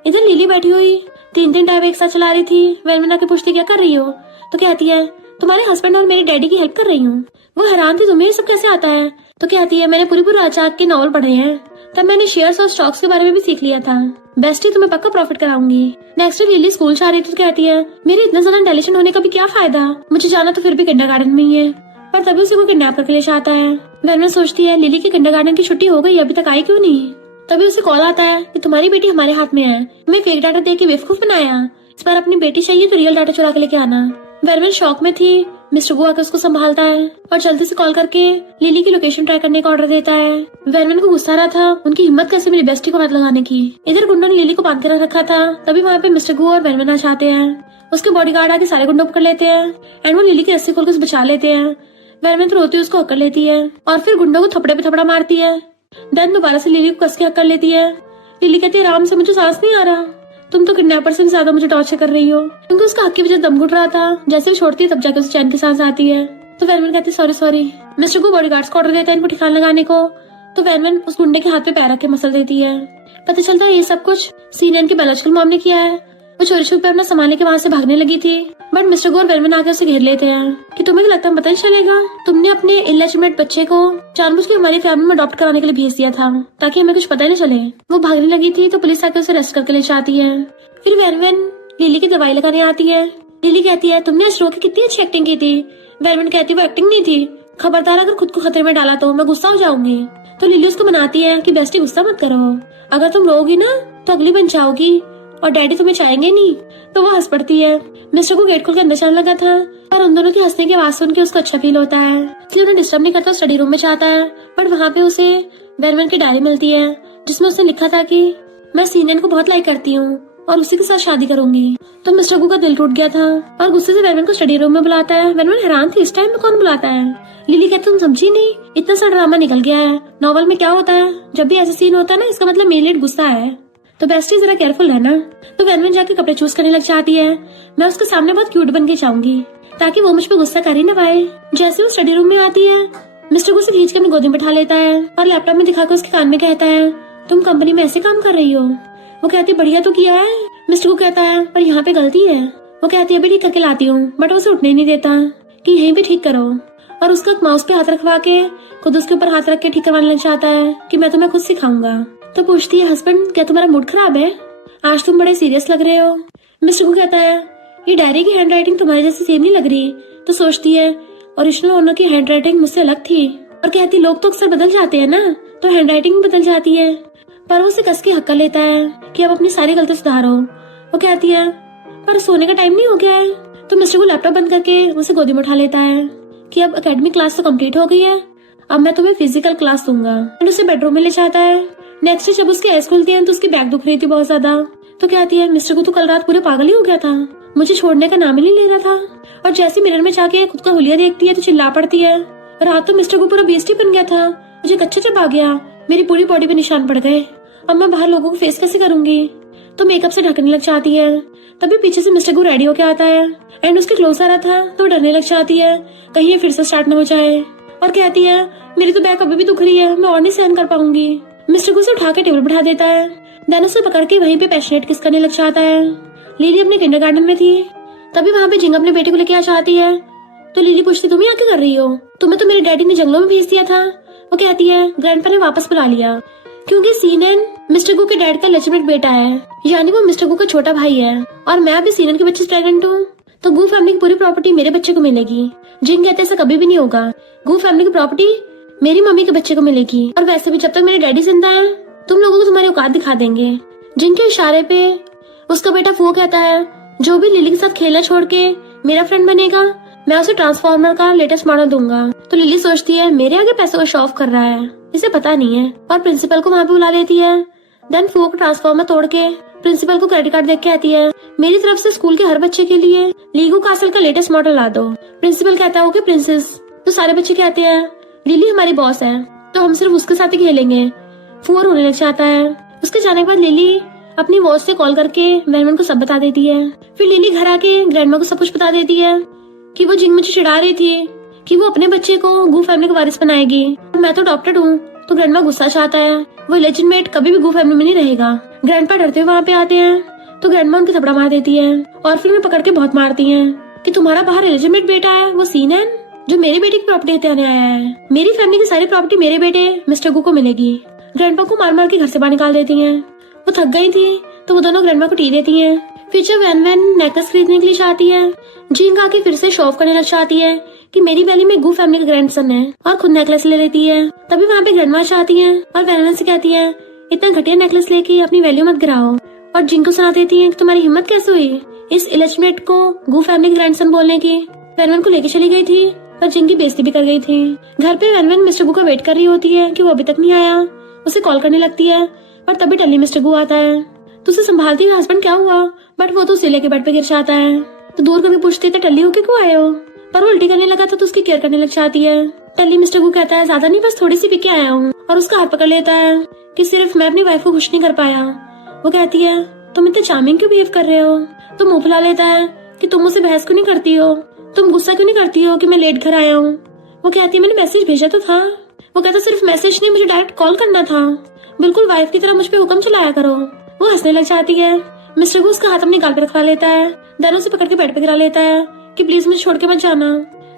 इधर लिली बैठी हुई 3 टैब एक साथ चला रही थी। वेनवन आके पूछती क्या कर रही हो, तो कहती है, तुम्हारे हस्बैंड और मेरे डैडी की हेल्प कर रही हूँ। वो हैरान थी, तुम्हें ये सब कैसे आता है। तो कहती है, मैंने पूरी राजात के नॉवल पढ़े हैं, तब मैंने शेयर्स और स्टॉक्स के बारे में भी सीख लिया था, बेस्टी तुम्हें पक्का प्रॉफिट कराऊंगी। नेक्स्ट डे लिली स्कूल जा रही थी तो कहती है, मेरे इतना ज्यादा इंटेलिजेंट होने का भी क्या फायदा, मुझे जाना तो फिर भी किंडरगार्टन में ही है। पर तभी उसे को किडनैप करके ले जाता है। वेनवन सोचती है, लिली की किंडरगार्टन की छुट्टी हो गई, अभी तक आई क्यों नहीं। तभी उसे कॉल आता है कि तुम्हारी बेटी हमारे हाथ में है, हमें फेक डाटा दे के बेवकूफ बनाया, इस बार अपनी बेटी चाहिए तो रियल डाटा चुरा के लेके आना। वेरवन शॉक में थी। मिस्टर गु आकर उसको संभालता है और जल्दी से कॉल करके लिली की लोकेशन ट्राई करने का ऑर्डर देता है। वेरवन को गुस्सा आ रहा था, उनकी हिम्मत कैसे मेरी बेस्टी को हाथ लगाने की। इधर गुंडों ने लिली को बांध कर रखा था। तभी वहाँ पे मिस्टर गु और वेरवन आ जाते हैं। उसके बॉडीगार्ड आके सारे गुंडों पकड़ लेते हैं एंड वो लिली की रस्सी खोल कर बचा लेते हैं। वेरवन तो रोती हुई उसको हक्कर लेती है और फिर गुंडों को थपड़े पे थपड़ा मारती है। देन दोबारा से लिली को कस के हक्कर लेती है। लिली कहती है, आराम से, मुझे सांस नहीं आ रहा। तुम तो किडनैपर से भी ज्यादा मुझे टॉर्चर कर रही हो। क्योंकि उसका हक की वजह दम घुट रहा था। जैसे वो छोड़ती है तब जाके उसे चैन की सांस आती है। तो वेरवन कहती है, सॉरी। मिस्टर को बॉडीगार्ड्स को ऑर्डर देता है इनको ठिकाना लगाने को। तो वेरवन उस गुंडे के हाथ पे पैर रख के मसल देती है। पता चलता है ये सब कुछ सीनियन के बायोलॉजिकल मॉम ने किया है। वो चोरी छुप पे अपना सामान लेके वहाँ से भागने लगी थी, बट मिस्टर गो और वेरवन आके उसे घेर लेते हैं कि तुम्हें क्या लगता है पता नहीं चलेगा। तुमने अपने इलेजिटिमेट बच्चे को जानबूझ के हमारी फैमिली में अडॉप्ट कराने के लिए भेज दिया था ताकि हमें कुछ पता ही नहीं चले। वो भागने लगी थी तो पुलिस आके उसे अरेस्ट करके ले जाती है। फिर वेरवन लिली की दवाई लगाने आती है। लिली कहती है, तुमने आज रो की कितनी अच्छी एक्टिंग की थी। वेरवन कहती है, वो एक्टिंग नहीं थी, खबरदार अगर खुद को खतरे में डाला तो मैं गुस्सा हो जाऊंगी। तो लिली उसको मनाती है कि बेस्टी गुस्सा मत करो, अगर तुम रोगी ना तो अगली बन जाओगी और डैडी तुम्हें चाहेंगे नहीं। तो वो हंस पड़ती है। मिस्टर को गेट खोल के अंदर जाने लगा था पर उन दोनों की हंसने की आवाज सुन के उसको अच्छा फील होता है, इसलिए उन्हें डिस्टर्ब नहीं करता, स्टडी रूम में जाता है। बट वहाँ पे उसे वेरवन की डायरी मिलती है जिसमें उसने लिखा था कि मैं सीनियन को बहुत लाइक करती हूँ और उसी के साथ शादी करूंगी। तो मिस्टर गु का दिल टूट गया था और गुस्से से वेरवन को स्टडी रूम में बुलाता है। वेरवन हैरान थी, इस टाइम में कौन बुलाता है। लिली कहती, तुम समझी नहीं, इतना सा ड्रामा निकल गया है। नॉवल में क्या होता है, जब भी ऐसा सीन होता है ना इसका मतलब मेरे लिए गुस्सा है, तो बेस्टी जरा केयरफुल रहना। तो वेरवन जाके कपड़े चूज करने लग जाती है। मैं उसके सामने बहुत क्यूट बन के जाऊंगी ताकि वो मुझ पर गुस्सा कर ही ना पाए। जैसे वो स्टडी रूम में आती है मिस्टर को उसे खींच के अपनी गोदी में बैठा लेता है और लैपटॉप में दिखाकर उसके कान में कहता है, तुम कंपनी में ऐसे काम कर रही हो। वो कहती है, बढ़िया तो किया है। मिस्टर को कहता है, पर यहाँ पे गलती है। वो कहती है, अभी ठीक करके लाती हूँ, बट उसे उठने नहीं देता कि यहीं पे ठीक करो और उसका माउस पे हाथ रखवा के खुद उसके ऊपर हाथ रख के ठीक करवाने लग जाता है कि मैं तुम्हें खुद सिखाऊंगा। तो पूछती है, हस्बैंड क्या तुम्हारा मूड खराब है, आज तुम बड़े सीरियस लग रहे हो। मिस्टर को कहता है, ये डायरी की हैंड राइटिंग तुम्हारे जैसी सेम नहीं लग रही। तो सोचती है, ओरिजिनल ओनर की हैंड राइटिंग मुझसे अलग थी और कहती, लोग तो अक्सर बदल जाते हैं ना, तो हैंड राइटिंग भी बदल जाती है। पर वो उसे कस के हक्का लेता है कि अब अपनी सारी गलती सुधारो। वो कहती है, पर सोने का टाइम नहीं हो गया है। तो मिस्टर को लैपटॉप बंद करके उसे गोदी में उठा लेता है कि अब एकेडमिक क्लास तो कंप्लीट हो गई है, अब मैं तुम्हें फिजिकल क्लास दूंगा। और उसे बेडरूम में ले जाता है। नेक्स्ट जब उसकी आइज खुलती है तो उसकी बैक दुख रही थी बहुत ज्यादा। तो कहती है, मिस्टर को तो कल रात पूरे पागल ही हो गया था, मुझे छोड़ने का नाम ही नहीं ले रहा था। और जैसे मिरर में जाके खुद का हुलिया देखती है तो चिल्ला पड़ती है, रात तो मिस्टर को पूरा बेइज्जती बन गया था, मुझे कच्चा जब आ गया, मेरी पूरी बॉडी पे निशान पड़ गए, अब मैं बाहर लोगों को फेस कैसे करूंगी। तो मेकअप से ढकने लग जाती है। तभी पीछे से मिस्टर को रेडी होके आता है एंड उसके क्लोज आ रहा था तो डरने लग जाती है कहीं ये फिर से स्टार्ट न हो जाए और कहती है, मेरी तो बैक अभी भी दुख रही है, मैं और नहीं सहन कर पाऊंगी। मिस्टर को उसे उठा के टेबल बैठा देता है, देन उसे पकड़ के वहीं पे पैशनेट किस करने लग जाता है। लिली अपने किंडरगार्टन में थी। तभी वहाँ पे जिंग अपने बेटे को लेके आ जाती है। तो लिली पूछती, तुम यहाँ क्या कर रही हो, तुम्हें तो मेरे डैडी ने जंगलों में भेज दिया था। वो कहती है, ग्रैंडपा ने वापस बुला लिया क्योंकि सीनन मिस्टर गु के डैड का लेजिटिमेट बेटा है, यानी वो मिस्टर गु का छोटा भाई है और मैं अभी सीनन के बच्चे से प्रेग्नेंट हूँ, तो गु फैमिली की पूरी प्रॉपर्टी मेरे बच्चे को मिलेगी। जिंग कहते ऐसा कभी भी नहीं होगा, गु फैमिली की प्रॉपर्टी मेरी मम्मी के बच्चे को मिलेगी और वैसे भी जब तक मेरे डैडी जिंदा है तुम लोगों को तुम्हारी औकात दिखा देंगे। जिंग के इशारे पे उसका बेटा फू कहता है, जो भी लिली के साथ खेलना छोड़ के मेरा फ्रेंड बनेगा मैं उसे ट्रांसफॉर्मर का लेटेस्ट मॉडल दूंगा। तो लिली सोचती है, मेरे आगे पैसों का शो ऑफ कर रहा है, इसे पता नहीं है, और प्रिंसिपल को वहाँ पे बुला लेती है। देन फू को ट्रांसफॉर्मर तोड़ के प्रिंसिपल को क्रेडिट कार्ड देख के आती है, मेरी तरफ से स्कूल के हर बच्चे के लिए लीगो कासल का लेटेस्ट मॉडल ला दो। प्रिंसिपल कहता है, ओके प्रिंसेस। तो सारे बच्चे कहते हैं, लिली हमारी बॉस है तो हम सिर्फ उसके साथ ही खेलेंगे। फू रोने लग जाता है। उसके जाने के बाद लिली अपनी वॉच से कॉल करके वेरवन को सब बता देती है। फिर लिली घर आके ग्रैंडमा को सब कुछ बता देती है कि वो जिंग मुझे चिढ़ा रही थी कि वो अपने बच्चे को गू फैमिली का वारिस बनाएगी, मैं तो अडॉप्टेड हूँ। तो ग्रैंडमा गुस्सा चाहता है, वो लेजिटिमेट कभी भी गू फैमिली में नहीं रहेगा। ग्रैंडपा डरते हुए वहाँ पे आते हैं तो ग्रैंडमा उनकी थपड़ा मार देती है और फिर उन्हें पकड़ के बहुत मारती है कि तुम्हारा बाहर लेजिटिमेट बेटा है वो सीनन जो मेरी बेटी की प्रॉपर्टी हत्याने आया है, मेरी फैमिली की सारी प्रॉपर्टी मेरे बेटे मिस्टर गू को मिलेगी। ग्रैंडपा को मार मार के घर से बाहर निकाल देती है। वो थक गई थी तो वो दोनों ग्रैंडमा को टी देती है। फिर जब वैन नेकलेस खरीदने के लिए जाती है, जिंग आके फिर से शो ऑफ करने लग जाती है कि मेरी वैली में गू फैमिली का ग्रैंडसन है और खुद नेकलेस ले लेती है। तभी वहाँ पे ग्रैंडमा आती है और वैन से कहती है, इतना घटिया नेकलेस लेके अपनी वैल्यू मत गिराओ। और जिंग को सुना देती है कि तुम्हारी हिम्मत कैसे हुई इस इलिजिमेट को गू फैमिली के ग्रैंडसन बोलने की। वैनवन को लेके चली गई थी पर जिंग की बेइज्जती भी कर गई थी। घर पे वैनवन मिस्टर गू का वेट कर रही होती है कि वो अभी तक नहीं आया। उसे कॉल करने लगती है पर तभी टल्ली मिस्टर गू आता है। तो उसे संभालती है हस्बैंड क्या हुआ, बट वो तो उसे लेके बेड पे गिर जाता है। तो दूर करके पूछती है टल्ली होके क्यों आए हो, पर वो उल्टी करने लगा था तो उसकी केयर करने लग जाती है। टल्ली मिस्टर गू कहता है ज्यादा नहीं, बस थोड़ी सी पी के आया हूँ, और उसका हाथ पकड़ लेता है कि सिर्फ मैं अपनी वाइफ को खुश नहीं कर पाया। वो कहती है तुम इतने चार्मिंग क्यों बिहेव कर रहे हो। तो मुंह फुला लेता है कि तुम मुझसे बहस क्यों नहीं करती हो, तुम गुस्सा क्यों नहीं करती हो कि मैं लेट घर आया हूँ। वो कहती है मैंने मैसेज भेजा तो था। वो कहता सिर्फ मैसेज नहीं, मुझे डायरेक्ट कॉल करना था, बिल्कुल वाइफ की तरह मुझ पे हुक्म चलाया करो। वो हंसने लग जाती है। मिस्टर गू उसका हाथ अपने गाल पे रखवा लेता है, दोनों से पकड़ के बेड पे गिरा लेता है कि प्लीज मुझे छोड़ के मत जाना,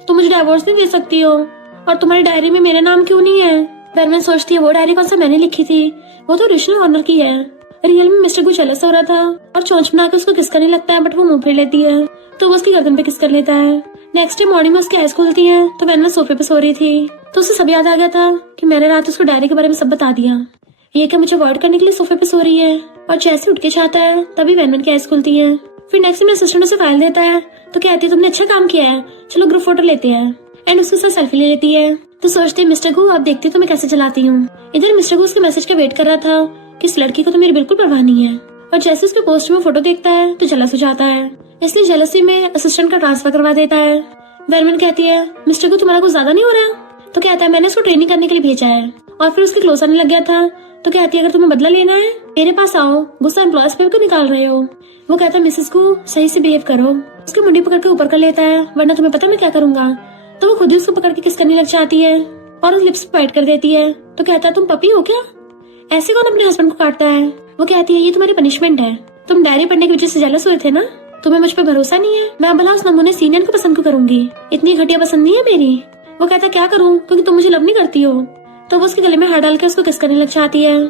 तुम मुझे डिवोर्स नहीं दे सकती हो, और तुम्हारी डायरी में मेरा नाम क्यों नहीं है। वैनवन सोचती है वो डायरी कौन सा मैंने लिखी थी, वो तो रिशनल ऑनर की है। रियल में मिस्टर गू जेलस हो रहा था और चोंच बना के उसको किस करने लगता है, बट वो मुंह फेर लेती है तो वो उसकी गर्दन पे किस कर लेता है। नेक्स्ट डे मॉर्निंग में उसकी आइज खुलती है तो वैनवन सोफे पे सो रही थी। तो उसे सब याद आ गया था कि मैंने रात उसको डायरी के बारे में सब बता दिया, ये क्या मुझे अवॉइड करने के लिए सोफे पे सो रही है। और जैसे उठ के जाता है तभी वैनवन की आइज खुलती है। फिर नेक्स्ट में असिस्टेंट उसे फाइल देता है तो कहती है तुमने अच्छा काम किया है, चलो ग्रुप फोटो लेते हैं, एंड उसके साथ सेल्फी ले लेती है। तो सोचते मिस्टर गू आप देखते तो मैं कैसे चलाती हूँ। इधर मिस्टर गू उसके मैसेज का वेट कर रहा था कि इस लड़की को तो मेरी बिल्कुल परवाह नहीं है, और जैसे उसके पोस्ट में फोटो देखता है तो जलस हो जाता है, इसलिए जलसी में असिस्टेंट का ट्रांसफर करवा देता है। वैनवन कहती है मिस्टर गू तुम्हारा कुछ ज्यादा नहीं हो रहा। तो कहता है मैंने उसको ट्रेनिंग करने के लिए भेजा है, और फिर उसके क्लोज आने लग गया था। तो कहती है अगर तुम्हें बदला लेना है मेरे पास आओ, गुस्सा एम्प्लॉयज पे क्यों निकाल रहे हो। वो कहता है मिसेस को सही से बिहेव करो। उसकी मुंडी पकड़ के ऊपर कर लेता है वरना तुम्हें पता मैं क्या करूंगा। तो वो खुद ही उसको पकड़ के किस करने लग जाती है और उस लिप्स पे बाइट कर देती है। तो कहता है तुम पपी हो क्या, ऐसे कौन अपने हस्बैंड को काटता है। वो कहती है ये तुम्हारी पनिशमेंट है, तुम डायरी पढ़ने की वजह से जेलस हुए थे ना, तुम्हें मुझ पर भरोसा नहीं है। मैं भला उस नमूने सीनियर को पसंद क्यों करूंगी, इतनी घटिया पसंद नहीं है मेरी। वो कहता क्या करूँ क्योंकि तुम मुझे लव नहीं करती हो। तो वो उसके गले में हाथ डाल के उसको किस करने लग जाती है,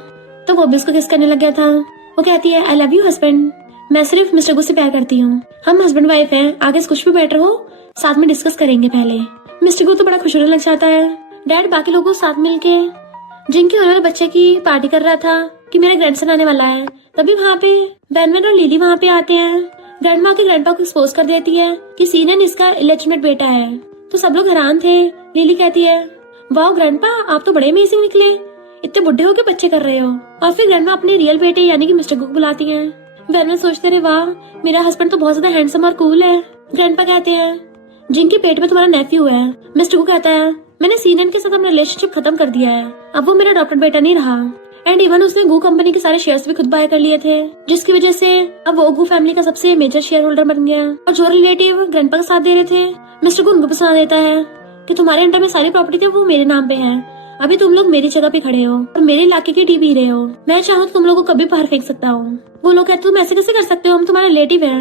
तो वो भी उसको किस करने लग गया था। वो कहती है आई लव यू हस्बैंड, मैं सिर्फ मिस्टर गू से प्यार करती हूँ, हम हस्बैंड वाइफ हैं, आगे कुछ भी बेटर हो साथ में डिस्कस करेंगे पहले। मिस्टर गू तो बड़ा खुश होने लग जाता है। डैड बाकी लोगों के साथ मिलके जिनके होने वाले बच्चे की पार्टी कर रहा था कि मेरा ग्रैंडसन आने वाला है। तभी वहाँ पे वैनवन और लिली वहाँ पे आते हैं। ग्रैंड माँ के ग्रैंडपा को एक्सपोज कर देती है कि सीनियन इसका इलेजिमेट बेटा है। तो सब लोग हैरान थे। लिली कहती है वाह ग्रैंडपा आप तो बड़े अमेजिंग निकले, इतने बुढ़े होके बच्चे कर रहे हो। और फिर ग्रैंडमा अपने रियल बेटे यानी कि मिस्टर गू को बुलाती हैं। वैनवन सोचते रहे वाह मेरा हस्बैंड तो बहुत ज्यादा हैंडसम और कूल है। ग्रैंडपा कहते हैं जिनके पेट में तुम्हारा नेफ्यू है। मिस्टर गू कहता है मैंने सीनियन के साथ अपना रिलेशनशिप खत्म कर दिया है, अब वो मेरा डॉक्टर बेटा नहीं रहा। एंड इवन उसने गू कंपनी के सारे शेयर्स भी खुद बाय कर लिए थे, जिसकी वजह से अब वो गू फैमिली का सबसे मेजर शेयर होल्डर बन गया। और जो रिलेटिव ग्रैंडपा का साथ दे रहे थे मिस्टर गू उनको भी सुना देता है कि तुम्हारे अंडर में सारी प्रॉपर्टी थी वो मेरे नाम पे है, अभी तुम लोग मेरी जगह पे खड़े हो और मेरे इलाके की टी पी रहे हो, मैं चाहूँ तो तुम लोगों को कभी बाहर फेंक सकता हूँ। वो लोग कहते तुम ऐसे कैसे कर सकते हो, हम तुम्हारे रिलेटिव है।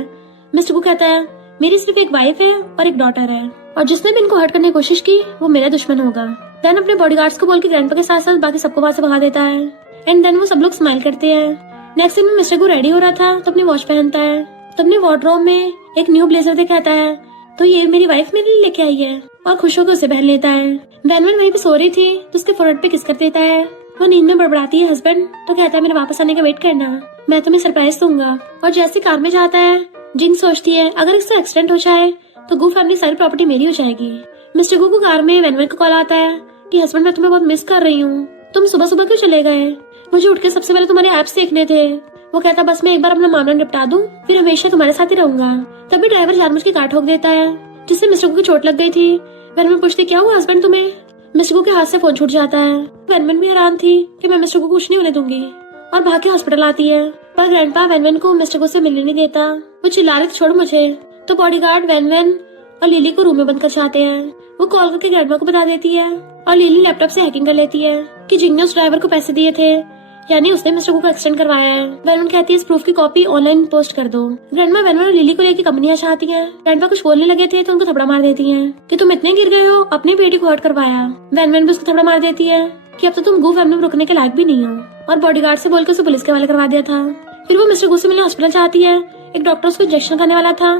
मिस्टर गू कहता है मेरी सिर्फ एक वाइफ है और एक डॉटर है, और जिसने भी इनको हर्ट करने की कोशिश की वो मेरा दुश्मन होगा। देन अपने बॉडीगार्ड्स को बोल के ग्रैंडपा के साथ साथ बाकी सबको वहां से भगा देता है। एंड देन वो सब लोग स्माइल करते हैं। नेक्स्ट दिन में मिस्टर गू रेडी हो रहा था तो अपनी वॉच पहनता है, तो अपने वार्डरोब में एक न्यू ब्लेजर दिखाता है, तो ये मेरी वाइफ मेरे लिए लेके आई है, और खुश होकर उसे पहन लेता है। वैनवन वहीं पे सो रही थी तो उसके फोrehead पे किस कर देता है। वो नींद में बड़बड़ाती है हस्बैंड, तो कहता है मेरे वापस आने का वेट करना, मैं तुम्हें सरप्राइज दूंगा। और जैसे कार में जाता है जिंग सोचती है अगर इसका एक्सीडेंट हो जाए तो गू फैमिली सारी प्रॉपर्टी मेरी हो जाएगी। मिस्टर गू को कार में वैनवन का कॉल आता है कि हस्बैंड मैं तुम्हें बहुत मिस कर रही हूँ, तुम सुबह सुबह क्यों चले गए, मुझे उठ के सबसे पहले तुम्हारे ऐप्स देखने थे। वो कहता बस मैं एक बार अपना मामला निपटा दूं फिर हमेशा तुम्हारे साथ ही रहूंगा। तभी ड्राइवर जानबूझ के कार ठोक देता है जिससे मिस्टर गू की चोट लग गई थी। वैनवन पूछती क्या हुआ हस्बैंड तुम्हें। मिस्टर गू के हाथ से फोन छूट जाता है। वैनवन भी हैरान थी कि मैं मिस्टर गू को कुछ नहीं होने दूंगी, और भाग के हॉस्पिटल आती है। पर ग्रैंडपा वैनवन को मिस्टर गू से मिलने नहीं देता, वो चिल्ला रहे छोड़ मुझे। तो बॉडीगार्ड वैनवन और लिली को रूम में बंद कर जाते हैं। वो कॉल करके ग्रैंडमा को बता देती है और लिली लैपटॉप से हैकिंग कर लेती है कि जिंग ने उस ड्राइवर को पैसे दिए थे, यानी उसने मिस्टर गू को एक्सटेंड करवाया है। वैनवन कहती है इस प्रूफ की कॉपी ऑनलाइन पोस्ट कर दो। ग्रैंडमा वैनवन और लिली को लेकर कंपनी चाहती है। ग्रैंडपा कुछ बोलने लगे थे तो उनको थपड़ा मार देती है कि तुम इतने गिर गए हो, अपनी बेटी को हर्ट करवाया। वैनवन भी उसको थपड़ा मार देती है कि अब तो तुम गू फैमिली में रुकने के लायक भी नहीं हो, और बॉडीगार्ड से बोलकर उसे पुलिस के हवाले करवा दिया था। फिर वो मिस्टर गू से मिलने हॉस्पिटल जाती है। एक डॉक्टर उसको इंजेक्शन करने वाला था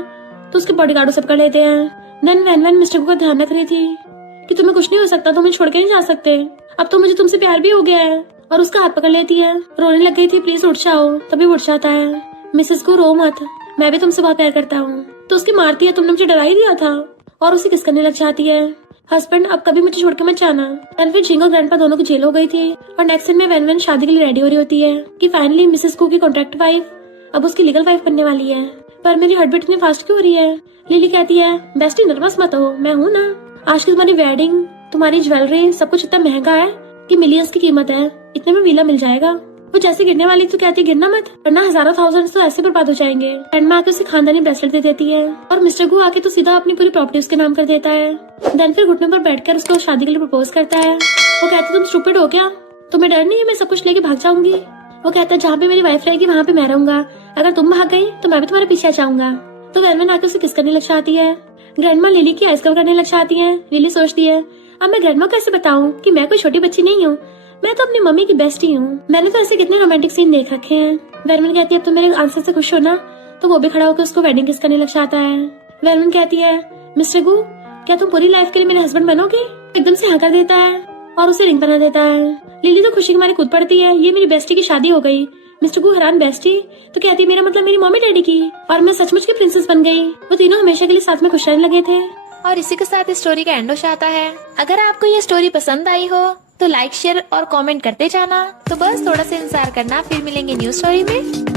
तो उसके बॉडीगार्ड उसे पकड़ लेते हैं। देन वैनवन मिस्टर गू का ध्यान रख रही थी कि तुम्हें कुछ नहीं हो सकता, तुम मुझे छोड़ के नहीं जा सकते, अब तो मुझे तुमसे प्यार भी हो गया है, और उसका हाथ पकड़ लेती है। रोने लग गई थी प्लीज उठ जाओ, तभी उठ जाता है। मिसेस को रो मत, मैं भी तुमसे बहुत प्यार करता हूँ। तो उसकी मारती है, तुमने मुझे डरा ही दिया था। और उसे किस करने लग जाती है, हस्बैंड अब कभी मुझे छोड़ के मत जाना। एंड फिर जिंग और ग्रैंडपा दोनों की जेल हो गई थी और नेक्स्ट सीन में वैन शादी के लिए रेडी हो रही होती है कि फाइनली मिसेस कू की कॉन्ट्रैक्ट वाइफ अब उसकी लीगल वाइफ बनने वाली है। पर मेरी हार्ट बीट इतनी फास्ट क्यों हो रही है? लिली कहती है बेस्टी नर्वस मत हो, मैं हूँ ना। आज की तुम्हारी वेडिंग, तुम्हारी ज्वेलरी, सब कुछ इतना महंगा है कि मिलियंस की कीमत है, इतने में वीला मिल जाएगा। वो जैसे गिरने वाली तो कहती है गिरना मत, वरना हजारों थाउजेंड्स तो ऐसे बर्बाद हो जाएंगे। एंड में आके उसे खानदानी ब्रेसलेट दे देती है और मिस्टर गू आके तो सीधा अपनी पूरी प्रॉपर्टी उसके नाम कर देता है। देन फिर घुटने पर बैठकर उसको शादी के लिए प्रपोज करता है। वो कहती तुम स्टूपिड हो क्या, तुम्हें डर नहीं है मैं सब कुछ लेके भाग जाऊंगी? वो कहता है जहाँ पे मेरी वाइफ रहेगी वहाँ पे मैं रहूंगा, अगर तुम भाग गई तो मैं भी तुम्हारे पीछे आ जाऊंगा। तो वैन आके उसे किस करने लग जाती है। ग्रैंडमा लिली की आइस कवर करने लग जाती है। लिली सोचती है अब मैं ग्रैंडमा कैसे बताऊं कि मैं कोई छोटी बच्ची नहीं हूँ, मैं तो अपनी मम्मी की बेस्टी हूँ। मैंने तो ऐसे कितने रोमांटिक सीन देख रखे हैं। वैन कहती है अब तुम मेरे आंसर से खुश हो ना? तो वो भी खड़ा होकर उसको वेडिंग किस करने लग जाता है। वैन कहती है मिस्टर गू क्या तुम पूरी लाइफ के लिए मेरे हस्बैंड बनोगे? एकदम से हाँ कर देता है और उसे रिंग बना देता है। लिली तो खुशी के मारे कूद पड़ती है, ये मेरी बेस्टी की शादी हो गई। मिस्टर गू हैरान, बेस्टी? तो कहती है मेरा मतलब मेरी मम्मी डैडी की, और मैं सचमुच की प्रिंसेस बन गई। वो तीनों हमेशा के लिए साथ में खुश रहने लगे थे। और इसी के साथ इस स्टोरी का एंड हो जाता है। अगर आपको ये स्टोरी पसंद आई हो तो लाइक, शेयर और कमेंट करते जाना। तो बस थोड़ा सा इंतजार करना, फिर मिलेंगे न्यू स्टोरी में।